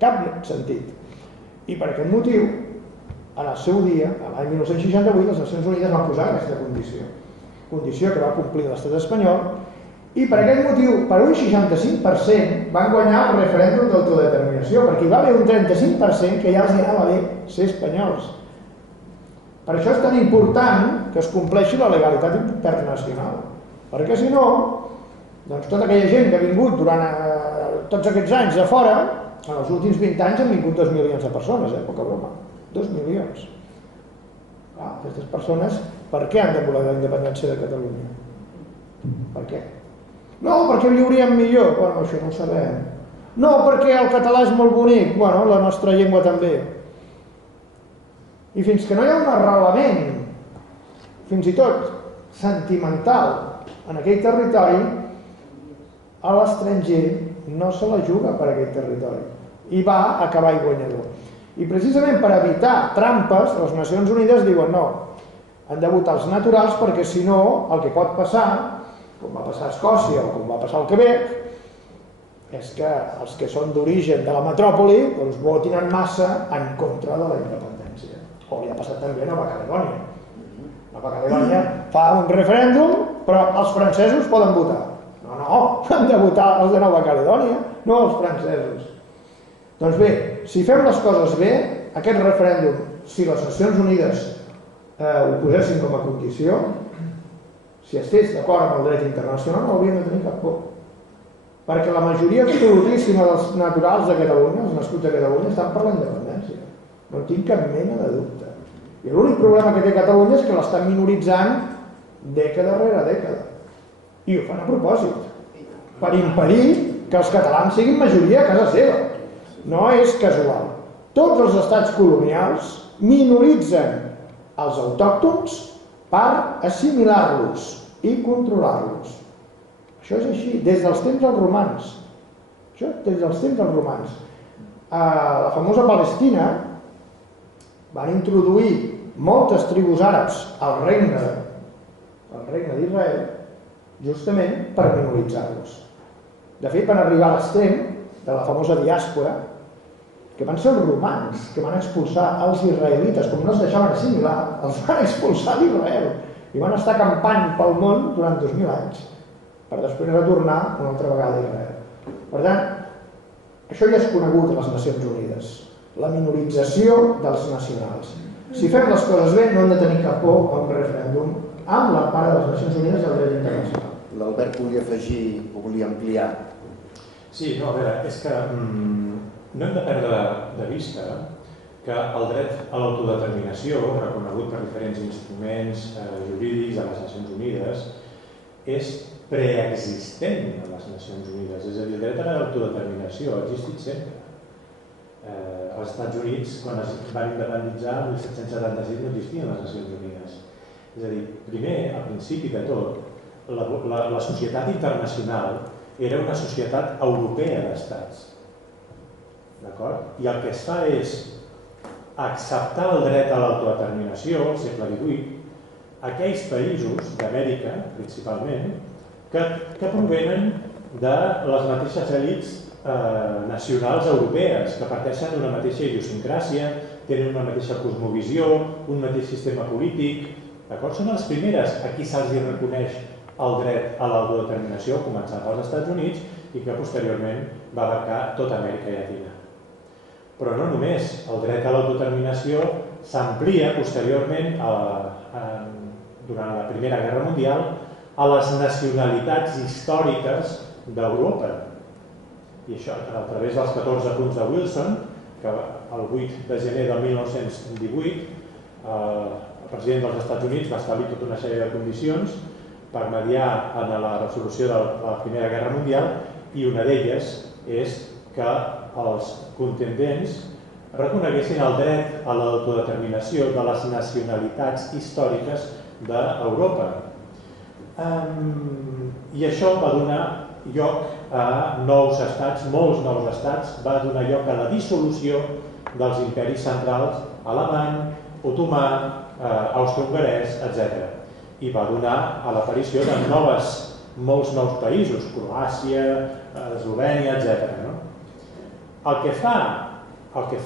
Cap sentit. I per aquest motiu, en el seu dia, l'any 1968, les Nacions Unides van posar aquesta condició. Condició que va complir l'estat espanyol, i per aquest motiu, per un 65%, van guanyar el referèndum d'autodeterminació, perquè hi va haver un 35% que ja els anava bé ser espanyols. Per això és tan important que es compleixi la legalitat internacional, perquè si no, doncs tota aquella gent que ha vingut durant tots aquests anys de fora, en els últims 20 anys han vingut 2 milions de persones, poca broma, 2 milions. Aquestes persones, per què han de voler la independència de Catalunya? Per què? No, perquè viuríem millor. Bueno, això no ho sabem. No, perquè el català és molt bonic. Bueno, la nostra llengua també. I fins que no hi ha un arrelament, fins i tot sentimental, en aquell territori, a l'estranger no se la juga per aquell territori. I va acabar guanyador. I precisament per evitar trampes, les Nacions Unides diuen no, han de votar els naturals perquè si no el que pot passar, com va passar a Escòcia o com va passar al Quebec, és que els que són d'origen de la metròpoli votin en massa en contra de la independència. O li ha passat també a Nova Caledònia. Nova Caledònia fa un referèndum, però els francesos poden votar. No, han de votar els de Nova Caledònia, no els francesos. Doncs bé, si fem les coses bé, aquest referèndum, si les Nacions Unides ho posessin com a condició, si estigués d'acord amb el dret internacional, no hauríem de tenir cap por. Perquè la majoria absolutíssima dels naturals de Catalunya, els nascuts de Catalunya, estan per la independència. No tinc cap mena de dubte. I l'únic problema que té Catalunya és que l'estan minoritzant dècada rere dècada. I ho fan a propòsit, per impedir que els catalans siguin majoria a casa seva. No és casual. Tots els estats colonials minoritzen els autòctons per assimilar-los i controlar-los. Això és així, des dels temps dels romans. Això, des dels temps dels romans. A la famosa Palestina van introduir moltes tribus àrabs al regne d'Israel justament per minoritzar-los. De fet, van arribar a l'extrem de la famosa diàspora, que van ser els romans que van expulsar els israelites, com no es deixaven assimilar, els van expulsar d'Israel i van estar campant pel món durant 2000 anys per després retornar una altra vegada a Israel. Per tant, això ja és conegut a les Nacions Unides, la minorització dels nacionals. Si fem les coses bé, no hem de tenir cap por a un referèndum amb l'empara de les Nacions Unides i el dret internacional. L'Albert volia afegir o volia ampliar. Sí, no, a veure, és que no hem de perdre de vista que el dret a l'autodeterminació, reconegut per diferents instruments jurídics a les Nacions Unides, és preexistent a les Nacions Unides. És a dir, el dret a l'autodeterminació ha existit sempre. Als Estats Units, quan es van independitzar, el 1776 no existien les Nacions Unides. És a dir, primer, al principi de tot, la societat internacional era una societat europea d'estats. I el que es fa és acceptar el dret a l'autodeterminació, al segle XVIII, aquells països d'Amèrica, principalment, que provenen de les mateixes elits nacionals europees, que parteixen d'una mateixa idiosincràsia, tenen una mateixa cosmovisió, un mateix sistema polític. Són les primeres a qui se'ls reconeix el dret a l'autodeterminació, començant als Estats Units i que posteriorment va abarcar tota Amèrica Llatina. Però no només, el dret a l'autodeterminació s'amplia posteriorment, durant la Primera Guerra Mundial, a les nacionalitats històriques d'Europa. I això a través dels 14 punts de Wilson, que el 8 de gener del 1918 el president dels Estats Units va establir tota una sèrie de condicions per mediar en la resolució de la Primera Guerra Mundial, i una d'elles és que els contendents reconeguessin el dret a l'autodeterminació de les nacionalitats històriques d'Europa. I això va donar lloc a nous estats, molts nous estats, va donar lloc a la dissolució dels imperis centrals alemany, otomà, austro-hongarès, etc. I va donar a l'aparició de molts nous països, Croàcia, Eslovènia, etc. El que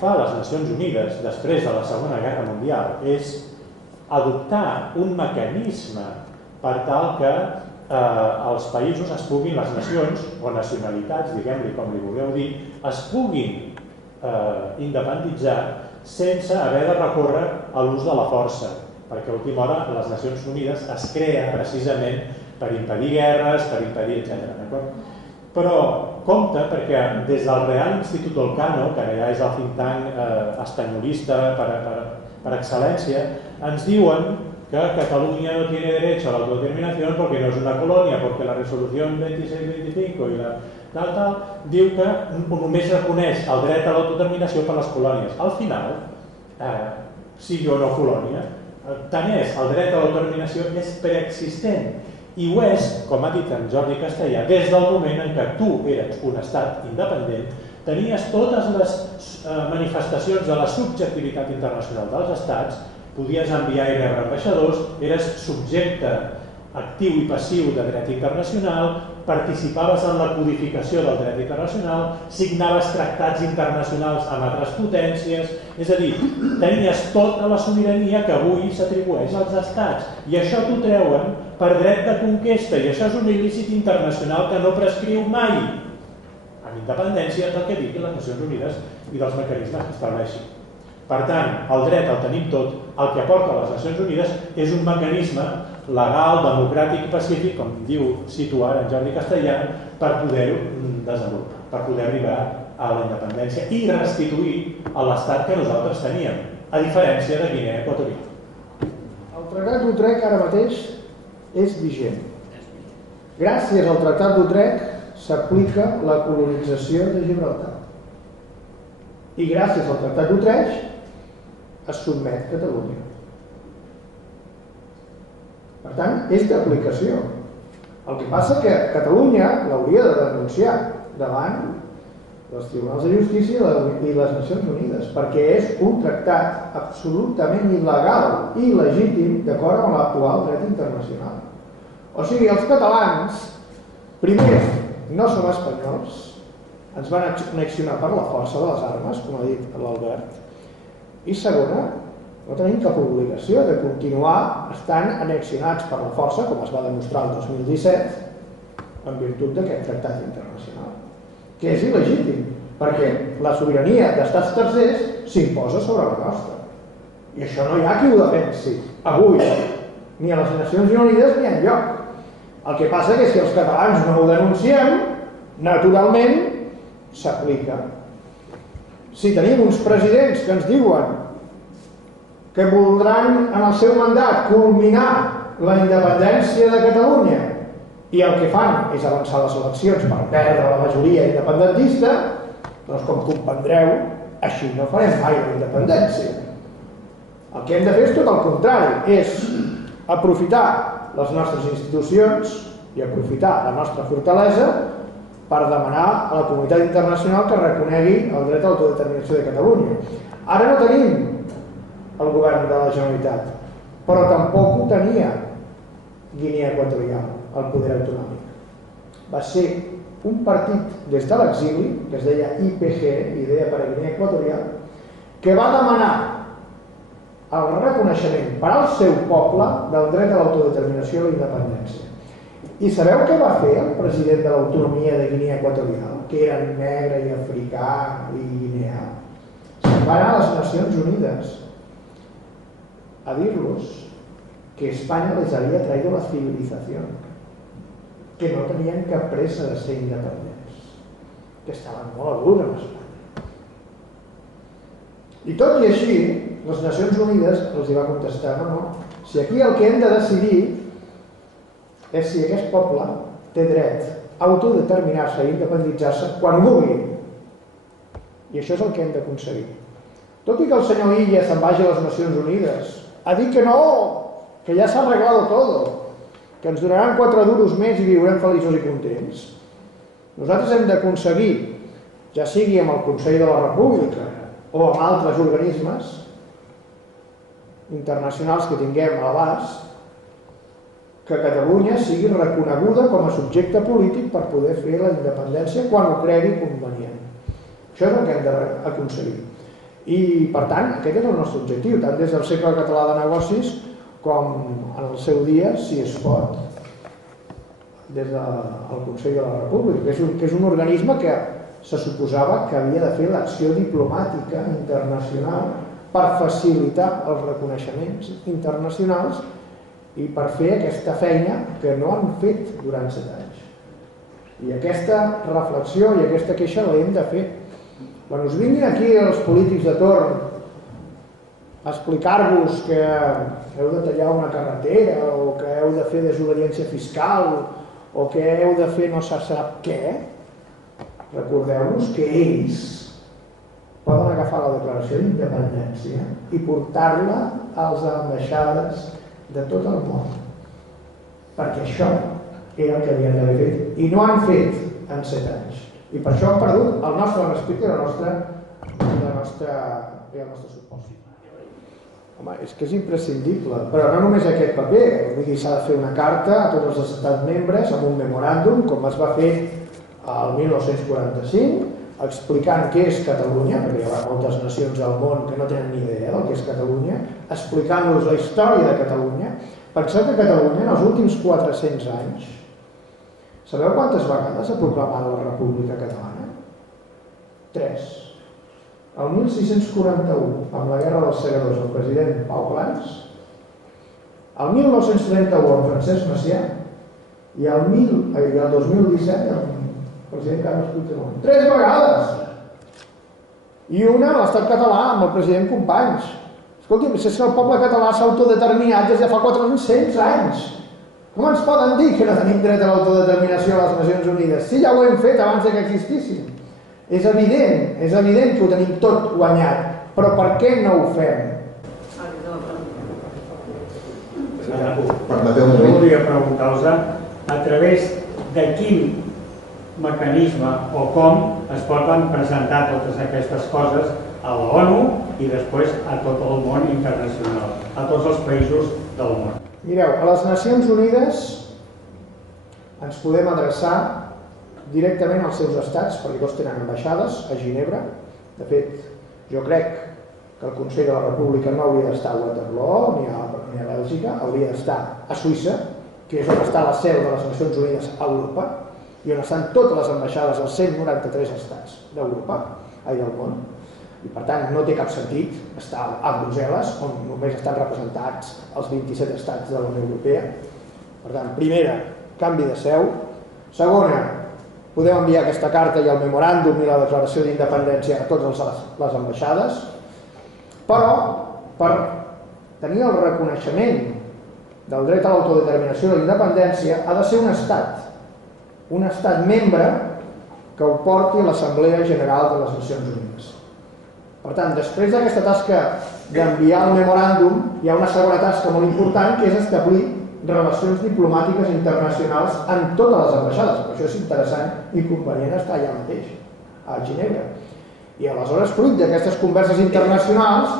fa les Nacions Unides després de la Segona Guerra Mundial és adoptar un mecanisme per tal que els països es puguin, les nacions o nacionalitats, diguem-li com li vulgueu dir, es puguin independitzar sense haver de recórrer a l'ús de la força, perquè a última hora les Nacions Unides es crea precisament per impedir guerres, per impedir, etc. Però compte, perquè des del Real Instituto Elcano, que ja és el think tank espanyolista per excel·lència, ens diuen que Catalunya no tiene derecho a la autodeterminación porque no es una colonia, porque la resolución 2625 i la tal, diu que només reconeix el dret a l'autodeterminació per les colònies. Al final, sigui o no colònia, tant és, el dret a l'autodeterminació és preexistent. I ho és, com ha dit en Jordi Castellà, des del moment en què tu eres un estat independent, tenies totes les manifestacions de la subjectivitat internacional dels estats, podies enviar ambaixadors, eres subjecte actiu i passiu de dret internacional, participaves en la codificació del dret internacional, signaves tractats internacionals amb altres potències, és a dir, tenies tota la sobirania que avui s'atribueix als estats, i això t'ho treuen per dret de conquesta, i això és un il·lícit internacional que no prescriu mai, amb independència del que diguin les Nacions Unides i dels mecanismes que estableixin. Per tant, el dret el tenim tot, el que aporta les Nacions Unides és un mecanisme legal, democràtic i pacífic, com diu situar en Jordi Castellà, per poder-ho desenvolupar, per poder arribar a la independència i restituir a l'estat que nosaltres teníem, a diferència de Guinea Equatorial. El Tractat d'Utrecht ara mateix és vigent. Gràcies al Tractat d'Utrecht s'aplica la colonització de Gibraltar. I gràcies al Tractat d'Utrecht es sotmet Catalunya. Per tant, és d'aplicació. El que passa que Catalunya l'hauria de denunciar davant dels Tribunals de Justícia i les Nacions Unides, perquè és un tractat absolutament il·legal i il·legítim d'acord amb l'actual dret internacional. O sigui, els catalans, primer, no som espanyols, ens van annexionar per la força de les armes, com ha dit l'Albert, i segona, no tenim cap obligació de continuar estant annexionats per la força, com es va demostrar el 2017, en virtut d'aquest tractat internacional, que és il·legítim, perquè la sobirania d'estats tercers s'imposa sobre la nostra. I això no hi ha qui ho defensi, avui, ni a les Nacions Unides ni enlloc. El que passa és que si els catalans no ho denunciem, naturalment s'aplica. Si tenim uns presidents que ens diuen que voldran en el seu mandat culminar la independència de Catalunya i el que fan és avançar les eleccions per perdre la majoria independentista, doncs com comprendreu, així no farem mai la independència. El que hem de fer és tot el contrari, és aprofitar les nostres institucions i aprofitar la nostra fortalesa per demanar a la comunitat internacional que reconegui el dret a l'autodeterminació de Catalunya. Ara no tenim el govern de la Generalitat, però tampoc ho tenia Guinea Equatorial, el poder autonòmic. Va ser un partit des de l'exili, que es deia IPG, Idea per a Guinea Equatorial, que va demanar el reconeixement per al seu poble del dret a l'autodeterminació i la independència. I sabeu què va fer el president de l'autonomia de Guinea Equatorial, que era negre i africà i guineà? Se'n va anar a les Nacions Unides a dir-los que Espanya les había traído la civilización, que no tenien cap pressa de ser independents, que estaven molt a gust amb Espanya. I tot i així, les Nacions Unides els va contestar, no, si aquí el que hem de decidir és si aquest poble té dret a autodeterminar-se i independitzar-se quan vulgui. I això és el que hem d'aconseguir. Tot i que el senyor Illa se'n vagi a les Nacions Unides a dir que no, que ja s'ha arreglado todo, que ens donaran 4 duros més i viurem feliços i contents. Nosaltres hem d'aconseguir, ja sigui amb el Consell de la República o amb altres organismes internacionals que tinguem a l'abast, que Catalunya sigui reconeguda com a subjecte polític per poder fer la independència quan ho cregui convenient. Això és el que hem d'aconseguir. I, per tant, aquest és el nostre objectiu, tant des del Cercle Català de Negocis com en el seu dia, si es pot, des del Consell de la República, que és un organisme que se suposava que havia de fer l'acció diplomàtica internacional per facilitar els reconeixements internacionals i per fer aquesta feina que no han fet durant 7 anys. I aquesta reflexió i aquesta queixa l'hem de fer. Quan us vinguin aquí els polítics de torn a explicar-vos que heu de tallar una carretera o que heu de fer desobediència fiscal o que heu de fer no se sap què, recordeu-vos que ells poden agafar la declaració d'independència i portar-la a les ambaixades de tot el món, perquè això era el que havien d'haver fet i no han fet en 7 anys. I per això hem perdut el nostre respecte i el nostre suport. Home, és que és imprescindible, però no només aquest paper, vull dir, s'ha de fer una carta a tots els estats membres amb un memoràndum, com es va fer el 1945, explicant què és Catalunya, perquè hi haurà moltes nacions del món que no tenen ni idea del que és Catalunya, explicant-los la història de Catalunya. Penseu que Catalunya, en els últims 400 anys, sabeu quantes vegades ha proclamat la República Catalana? 3. El 1641, amb la Guerra dels Segadors, el president Pau Clars, el 1931, el Francesc Macià, i el 2017, el president Carles Puigdemont. 3 vegades! I una a l'estat català, amb el president Companys. Escolti'm, és que el poble català s'ha autodeterminat des de fa 400 anys. Com ens poden dir que no tenim dret a l'autodeterminació a les Nacions Unides? Si ja ho hem fet abans que existissin. És evident que ho tenim tot guanyat, però per què no ho fem? Permeteu un Jo moment. voldria preguntar-vos a través de quin mecanisme o com es poden presentar totes aquestes coses a l'ONU i després a tot el món internacional, a tots els països del món. Mireu, a les Nacions Unides ens podem adreçar directament als seus estats, perquè tots tenen ambaixades a Ginebra. De fet, jo crec que el Consell de la República no hauria d'estar a Waterloo ni a Bèlgica, hauria d'estar a Suïssa, que és on està la seu de les Nacions Unides a Europa, i on estan totes les ambaixades als 193 estats d'Europa, del món. I per tant no té cap sentit estar a Brussel·les, on només estan representats els 27 estats de la Unió Europea. Per tant, primera, canvi de seu. Segona, podem enviar aquesta carta i el memoràndum i la declaració d'independència a totes les ambaixades, però per tenir el reconeixement del dret a l'autodeterminació i la independència ha de ser un estat membre que ho porti a l'Assemblea General de les Nacions Unides. Per tant, després d'aquesta tasca d'enviar el memoràndum, hi ha una segona tasca molt important, que és establir relacions diplomàtiques internacionals en totes les ambaixades. Per això és interessant i convenient estar allà mateix, a Ginebra. I aleshores, fruit d'aquestes converses internacionals,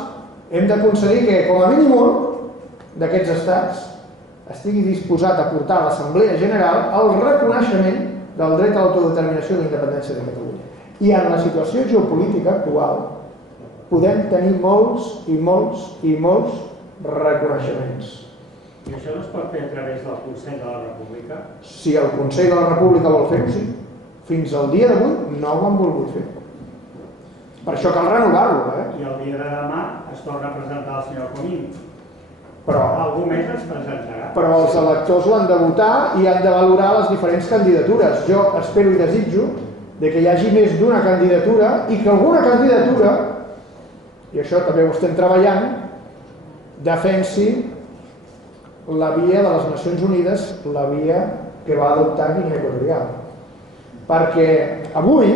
hem d'aconseguir que, com a mínim un d'aquests estats estigui disposat a portar a l'Assemblea General el reconeixement del dret a l'autodeterminació i la independència de Catalunya. I en la situació geopolítica actual podem tenir molts i molts i molts reconeixements. I això no es pot fer a través del Consell de la República? Si el Consell de la República vol fer-ho, sí. Fins al dia d'avui no ho han volgut fer. Per això cal renovar-lo, I el dia de demà es torna a presentar el senyor Comín. Però Algú més ens presentarà. els electors l'han de votar i han de valorar les diferents candidatures. Jo espero i desitjo que hi hagi més d'una candidatura i que alguna candidatura, i això també ho estem treballant, defensi la via de les Nacions Unides, la via que va adoptar Guinea Equatorial. Perquè avui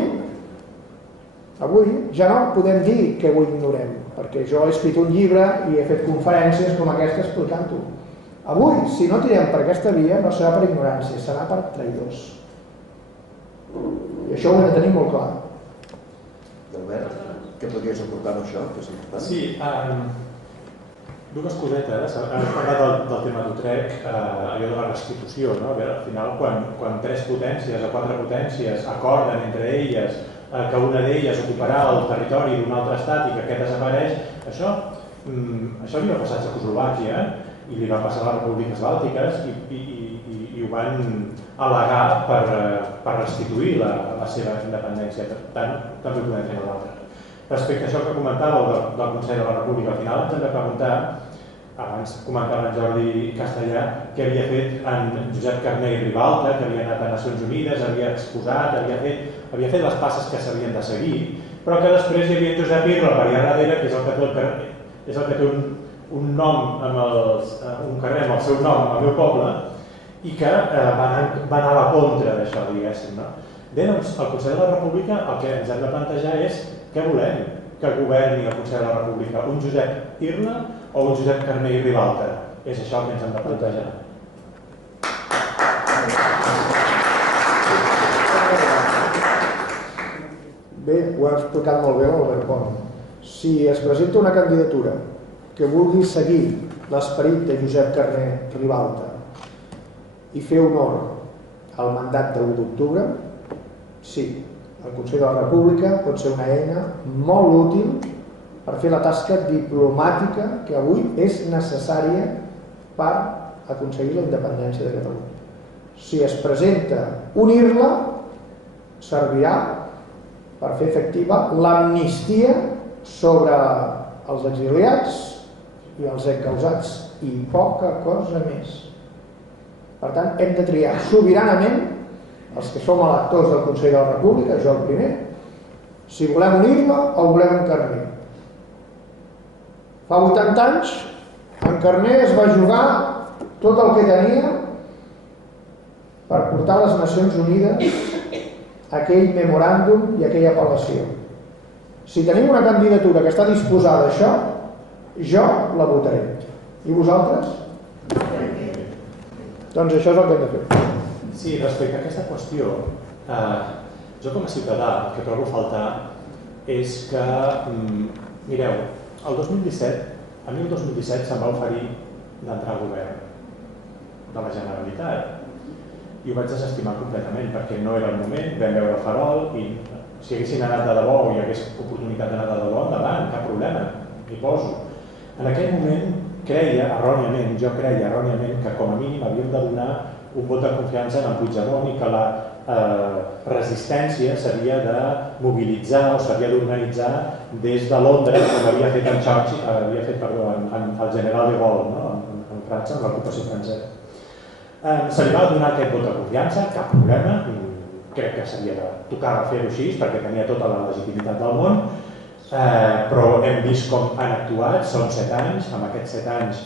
ja no podem dir que ho ignorem, perquè jo he escrit un llibre i he fet conferències com aquesta explicant-ho. Avui, si no tirem per aquesta via, no serà per ignorància, serà per traïdors. I això ho hem de tenir molt clar. Albert, què podries aportar amb això? Que és important? Sí, dues cosetes. Has parlat del tema d'Utrecht, allò de la restitució. No? A veure, al final, quan 3 potències o 4 potències acorden entre elles que una d'elles ocuparà el territori d'un altre estat i que aquest desapareix, això li va passar a Txecoslovàquia i li va passar a les repúbliques bàltiques i ho van al·legar per restituir la seva independència. Per tant, també ho podem fer nosaltres. Respecte a això que comentàveu del Consell de la República, al final ens hem de preguntar, abans comentava en Jordi Castellà, què havia fet en Josep Carner i Ribalta, que havia anat a Nacions Unides, havia exposat, havia fet les passes que s'havien de seguir, però que després hi havia en Josep Irla per allà darrere, que és el que té un nom, un carrer amb el seu nom, al meu poble, i que va anar a la contra d'això, diguéssim. Bé, doncs, el Consell de la República el que ens hem de plantejar és què volem que governi el Consell de la República, un Josep Irla o un Josep Carner i Ribalta? És això el que ens hem de plantejar. Bé, ho ha explicat molt bé l'Albert Pont. Si es presenta una candidatura que vulgui seguir l'esperit de Josep Carner Ribalta i fer honor al mandat de l'1 d'octubre, sí, el Consell de la República pot ser una eina molt útil per fer la tasca diplomàtica que avui és necessària per aconseguir la independència de Catalunya. Si es presenta unir-la, servirà per fer efectiva l'amnistia sobre els exiliats i els encausats i poca cosa més. Per tant, hem de triar sobiranament, els que som electors del Consell de la República, jo el primer, si volem unir-la o volem en Carner. Fa 80 anys, en Carner es va jugar tot el que tenia per portar a les Nacions Unides aquell memoràndum i aquella apel·lació. Si tenim una candidatura que està disposada a això, jo la votaré. I vosaltres? Doncs això és el que hem de fer. Sí, respecte a aquesta qüestió, jo com a ciutadà el que trobo a faltar és que, mireu, el 2017, a mi el 2017 se'm va oferir d'entrar al govern de la Generalitat i ho vaig desestimar completament perquè no era el moment, vam veure el farol i si haguessin anat de debò o hi hagués oportunitat d'anar de debò, endavant, cap problema, m'hi poso. En aquell moment creia erròniament, jo creia erròniament que com a mínim havíem de donar un vot de confiança en Puigdemont i que la resistència s'havia de mobilitzar o s'havia d'organitzar des de Londres, com havia fet en Churchill, el general de Gaulle, no? En França, en l'ocupació francesa. Se li va donar aquest vot de confiança, cap problema, crec que s'havia de tocar a fer-ho així perquè tenia tota la legitimitat del món, però hem vist com han actuat, són 7 anys, amb aquests 7 anys,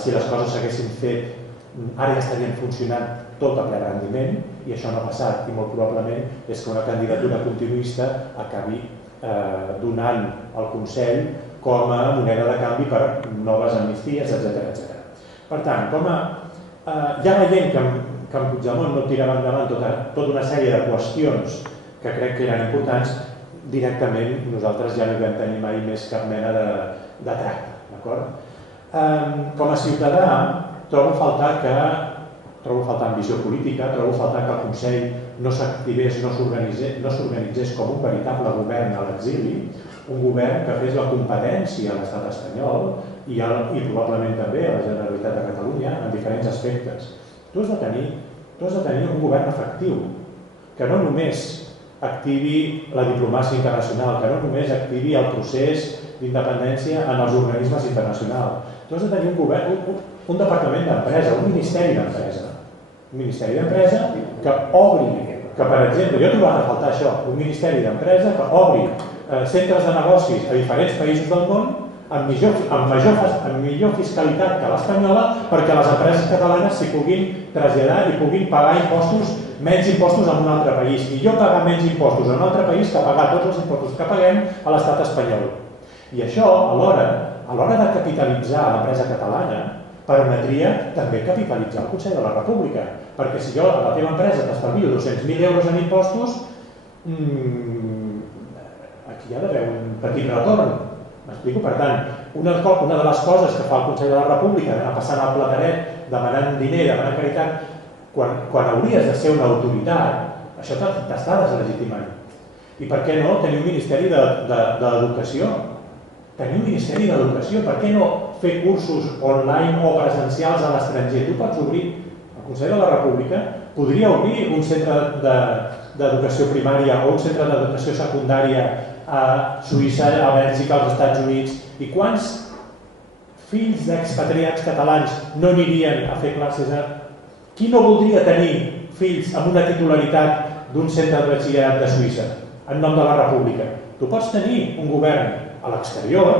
si les coses s'haguessin fet, ara ja estarien funcionant tot a ple rendiment, i això no ha passat, i molt probablement és que una candidatura continuista acabi donant al Consell com a moneda de canvi per noves amnisties, etc. Per tant, ja veiem que en Puigdemont no tirava endavant tota una sèrie de qüestions que crec que eren importants, directament nosaltres ja no hi vam tenir mai més cap mena de tracte, d'acord? Com a ciutadà trobo a faltar ambició política, trobo a faltar que el Consell no s'activés, no s'organitzés com un veritable govern a l'exili, un govern que fes la competència a l'estat espanyol i probablement també a la Generalitat de Catalunya en diferents aspectes. Tu has de tenir un govern efectiu, que no només activi la diplomàcia internacional, que no només activi el procés d'independència en els organismes internacionals. Tu has de tenir un govern, un departament d'empresa, un ministeri d'empresa. Un ministeri d'empresa que obri, que per exemple, jo he trobat a faltar això, un ministeri d'empresa que obri centres de negocis a diferents països del món amb millor fiscalitat que l'espanyola perquè les empreses catalanes s'hi puguin traslladar i puguin pagar menys impostos en un altre país. Millor pagar menys impostos en un altre país que pagar tots els impostos que paguem a l'estat espanyol. I això, a l'hora de capitalitzar l'empresa catalana, permetria també capitalitzar el Consell de la República. Perquè si jo a la teva empresa t'estalvio 200.000 euros en impostos, aquí hi ha d'haver un petit retorn. M'explico? Per tant, una de les coses que fa el Consell de la República, anar passant al plateret, demanant diner, demanant caritat, quan hauries de ser una autoritat, això t'està deslegitimant. I per què no tenir un Ministeri d'Educació? Tenir un Ministeri d'Educació, per què no fer cursos online o presencials a l'estranger? Tu pots obrir, el Consell de la República podria obrir un centre d'educació primària o un centre d'educació secundària a Suïssa, a Bèlgica, als Estats Units. I quants fills d'expatriats catalans no anirien a fer classes? Qui no voldria tenir fills amb una titularitat d'un centre de batxillerat de Suïssa en nom de la República? Tu pots tenir un govern a l'exterior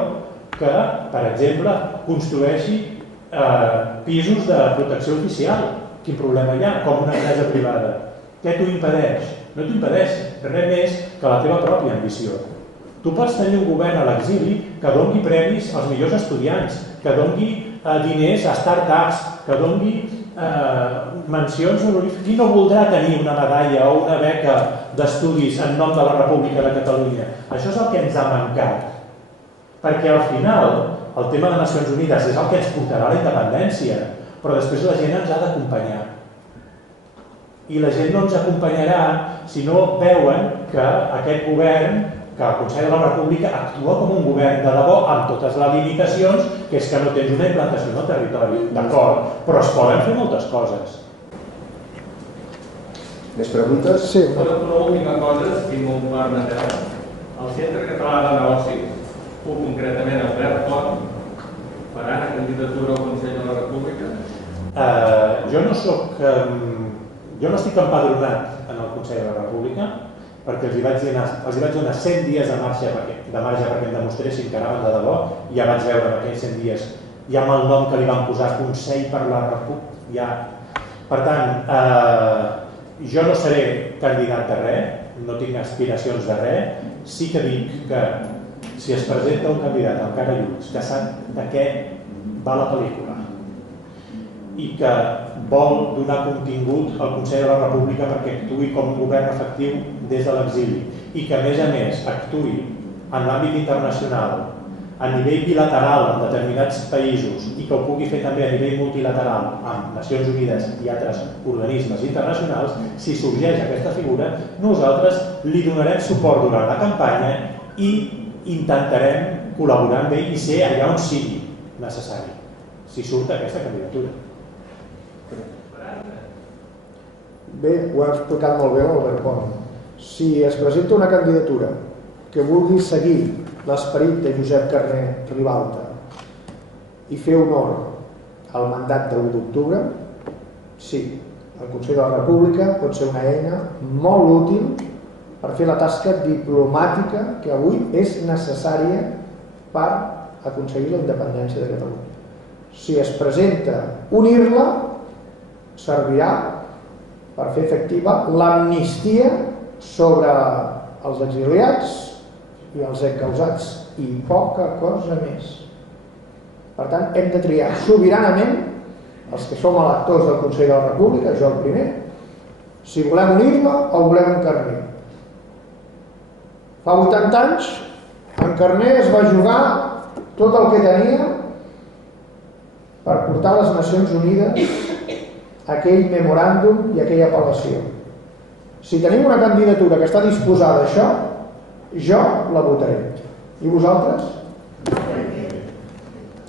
que, per exemple, construeixi pisos de protecció oficial. Quin problema hi ha? Com una empresa privada. Què t'ho impedeix? No t'ho impedeix res més que la teva pròpia ambició. Tu pots tenir un govern a l'exili que doni premis als millors estudiants, que doni diners a start-ups, que doni mencions honorífiques. Qui no voldrà tenir una medalla o una beca d'estudis en nom de la República de Catalunya? Això és el que ens ha mancat. Perquè al final el tema de Nacions Unides és el que ens portarà a la independència, però després la gent ens ha d'acompanyar. I la gent no ens acompanyarà si no veuen que aquest govern, que el Consell de la República actua com un govern de debò amb totes les limitacions, que és que no tens una implantació en el territori, d'acord, però es poden fer moltes coses. Més preguntes? Sí. Una última cosa, si m'ho permeteu. El Centre Català de Negocis, o concretament Albert Pont, farà una candidatura al Consell de la República? Jo no estic empadronat en el Consell de la República perquè els hi vaig donar 100 dies de marge perquè em demostressin que anaven de debò. Ja vaig veure en aquells 100 dies, ja amb el nom que li van posar, Consell per la República. Per tant, jo no seré candidat de res, no tinc aspiracions de res. Sí que dic que si es presenta un candidat amb cara i ulls que sap de què va la pel·lícula i que vol donar contingut al Consell de la República perquè actuï com un govern efectiu des de l'exili i que a més actuï en l'àmbit internacional, a nivell bilateral amb determinats països i que ho pugui fer també a nivell multilateral amb Nacions Unides i altres organismes internacionals, si sorgeix aquesta figura, nosaltres li donarem suport durant la campanya i intentarem col·laborar amb ell i ser allà on sigui necessari, si surt aquesta candidatura. Bé, ho ha explicat molt bé l'Albert Pont. Si es presenta una candidatura que vulgui seguir l'esperit de Josep Carner Ribalta i fer honor al mandat de l'1 d'octubre, sí, el Consell de la República pot ser una eina molt útil per fer la tasca diplomàtica que avui és necessària per aconseguir la independència de Catalunya. Si es presenta unir-la, servirà per fer efectiva l'amnistia sobre els exiliats i els encausats i poca cosa més. Per tant, hem de triar sobiranament els que som electors del Consell de la República, jo el primer, si volem unir-la o volem encarnar. Fa 80 anys, en Carner es va jugar tot el que tenia per portar a les Nacions Unides aquell memoràndum i aquella apel·lació. Si tenim una candidatura que està disposada a això, jo la votaré. I vosaltres?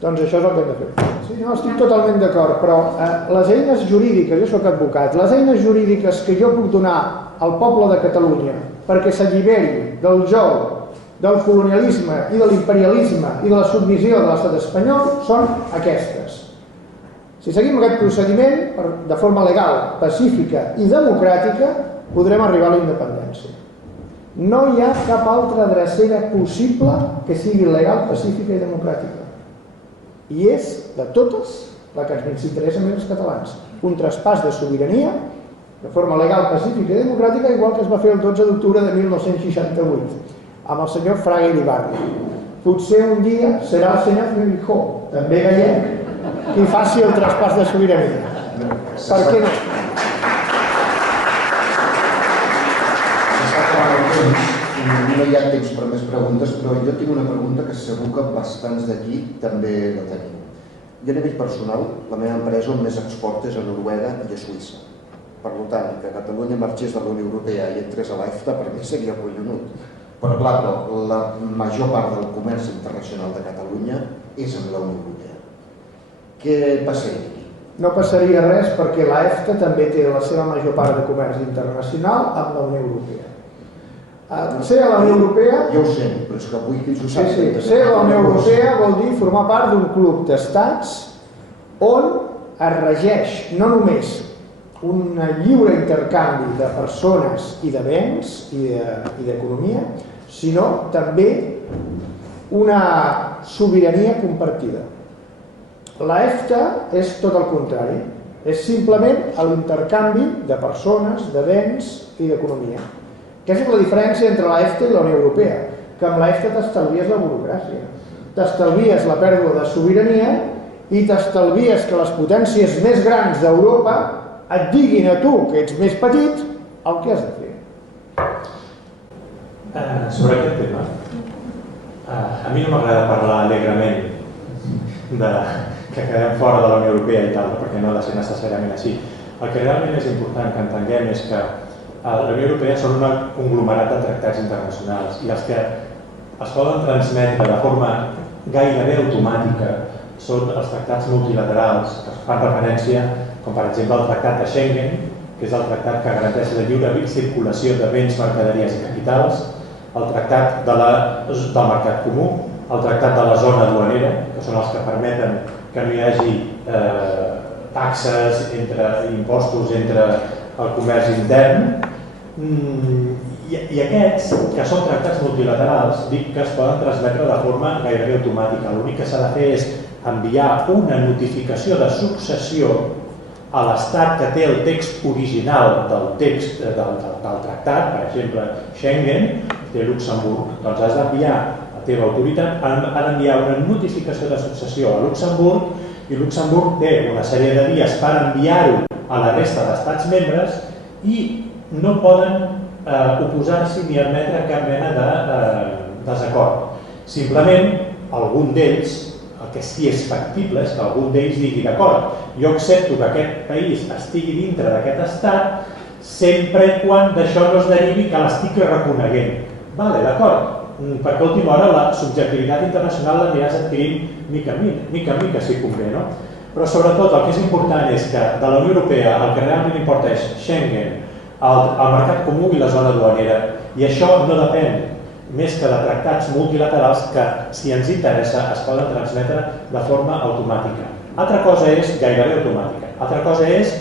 Doncs això és el que hem de fer. Sí, no, estic totalment d'acord, però les eines jurídiques, jo soc advocat, les eines jurídiques que jo puc donar al poble de Catalunya perquè s'alliberi del joc, del colonialisme i de l'imperialisme i de la submissió de l'estat espanyol són aquestes. Si seguim aquest procediment, de forma legal, pacífica i democràtica, podrem arribar a la independència. No hi ha cap altra drecera possible que sigui legal, pacífica i democràtica. I és, de totes, la que ens interessa més als catalans. Un traspàs de sobirania, de forma legal, pacífica i democràtica, igual que es va fer el 12 d'octubre de 1968, amb el senyor Fraga Iribarne. Potser un dia serà el senyor Feijóo, també gallec, qui faci el traspàs de sobirania. Per què no? No hi ha temps per més preguntes, però jo tinc una pregunta que segur que bastants d'aquí també la tenim. Jo a nivell personal, la meva empresa on més exporta és a Noruega i a Suïssa. Per tant, que Catalunya marxés de la Unió Europea i entrés a l'EFTA per mi seria collonut. Però clar, la major part del comerç internacional de Catalunya és amb la Unió Europea. Què passaria aquí? No passaria res perquè l'EFTA també té la seva major part de comerç internacional amb la Unió Europea. Ser a la Unió Europea... Ja ho sé, però és que vull que ho sàpiga. Sí, ser a la Unió Europea vol dir formar part d'un club d'estats on es regeix no només un lliure intercanvi de persones i de béns i d'economia, sinó també una sobirania compartida. L'EFTA és tot el contrari, és simplement l'intercanvi de persones, de béns i d'economia. Aquesta és la diferència entre l'EFTA i la Unió Europea, que amb l'EFTA t'estalvies la burocràcia, t'estalvies la pèrdua de sobirania i t'estalvies que les potències més grans d'Europa et diguin a tu, que ets més petit, el que has de fer. Sobre aquest tema, a mi no m'agrada parlar alegrement que quedem fora de la Unió Europea i tal, perquè no ha de ser necessàriament així. El que realment és important que entenguem és que la Unió Europea són un conglomerat de tractats internacionals i els que es poden transmetre de forma gairebé automàtica són els tractats multilaterals que fan referència, com per exemple el Tractat de Schengen, que és el tractat que garanteix la lliure circulació de béns, mercaderies i capitals, el tractat del mercat comú, el tractat de la zona duanera, que són els que permeten que no hi hagi taxes, impostos entre el comerç intern, i aquests, que són tractats multilaterals, dic que es poden transmetre de forma gairebé automàtica. L'únic que s'ha de fer és enviar una notificació de successió a l'estat que té el text original del text del tractat, per exemple, Schengen, té Luxemburg, doncs has d'enviar, la teva autoritat ha d'enviar una notificació de successió a Luxemburg i Luxemburg té una sèrie de dies per enviar-ho a la resta d'estats membres i no poden oposar-s'hi ni admetre cap mena de desacord. Simplement, algun d'ells, el que sí és factible és que algun d'ells digui d'acord, jo accepto que aquest país estigui dintre d'aquest estat sempre quan d'això no es derivi que l'estic reconeguent. Vale, d'acord, perquè a última hora la subjectivitat internacional l'aniràs adquirint mica en mica, si convé, no? Però sobretot el que és important és que de la Unió Europea el que realment importa és Schengen, el mercat comú i la zona duanera, i això no depèn més que de tractats multilaterals que, si ens interessa, es poden transmetre de forma automàtica. Altra cosa és gairebé automàtica. Altra cosa és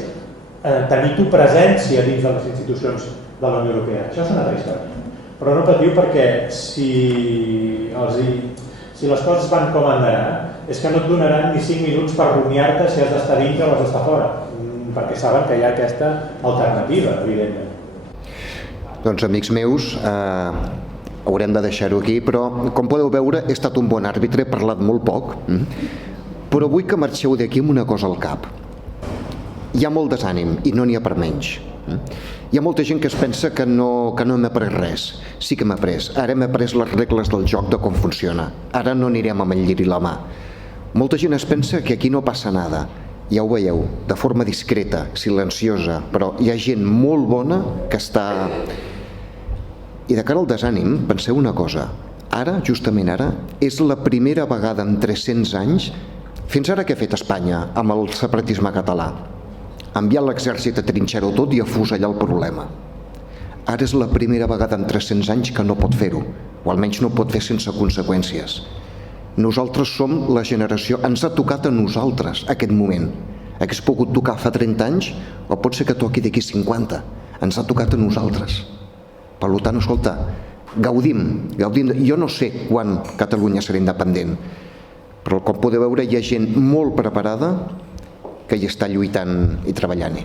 tenir tu presència dins de les institucions de la Unió Europea. Això és una altra història. Però no patiu perquè si les coses van com han d'anar, és que no et donaran ni 5 minuts per rumiar-te si has d'estar dintre o has d'estar fora, perquè saben que hi ha aquesta alternativa, evidentment. Doncs, amics meus, haurem de deixar-ho aquí, però com podeu veure he estat un bon àrbitre, he parlat molt poc, però vull que marxeu d'aquí amb una cosa al cap. Hi ha molt desànim i no n'hi ha per menys. Hi ha molta gent que es pensa que no hem après res. Sí que hem après. Ara hem après les regles del joc de com funciona. Ara no anirem amb el lliri a la mà. Molta gent es pensa que aquí no passa nada. Ja ho veieu, de forma discreta, silenciosa, però hi ha gent molt bona que està... I de cara al desànim, penseu una cosa. Ara, justament ara, és la primera vegada en 300 anys, fins ara què ha fet Espanya amb el separatisme català? Ha enviat l'exèrcit a trinxar-ho tot i a afusellar el problema. Ara és la primera vegada en 300 anys que no pot fer-ho, o almenys no pot fer sense conseqüències. Nosaltres som la generació, ens ha tocat a nosaltres aquest moment. Hagués pogut tocar fa 30 anys o pot ser que toqui d'aquí 50. Ens ha tocat a nosaltres. Per tant, escolta, gaudim. Jo no sé quan Catalunya serà independent, però com podeu veure hi ha gent molt preparada que hi està lluitant i treballant-hi.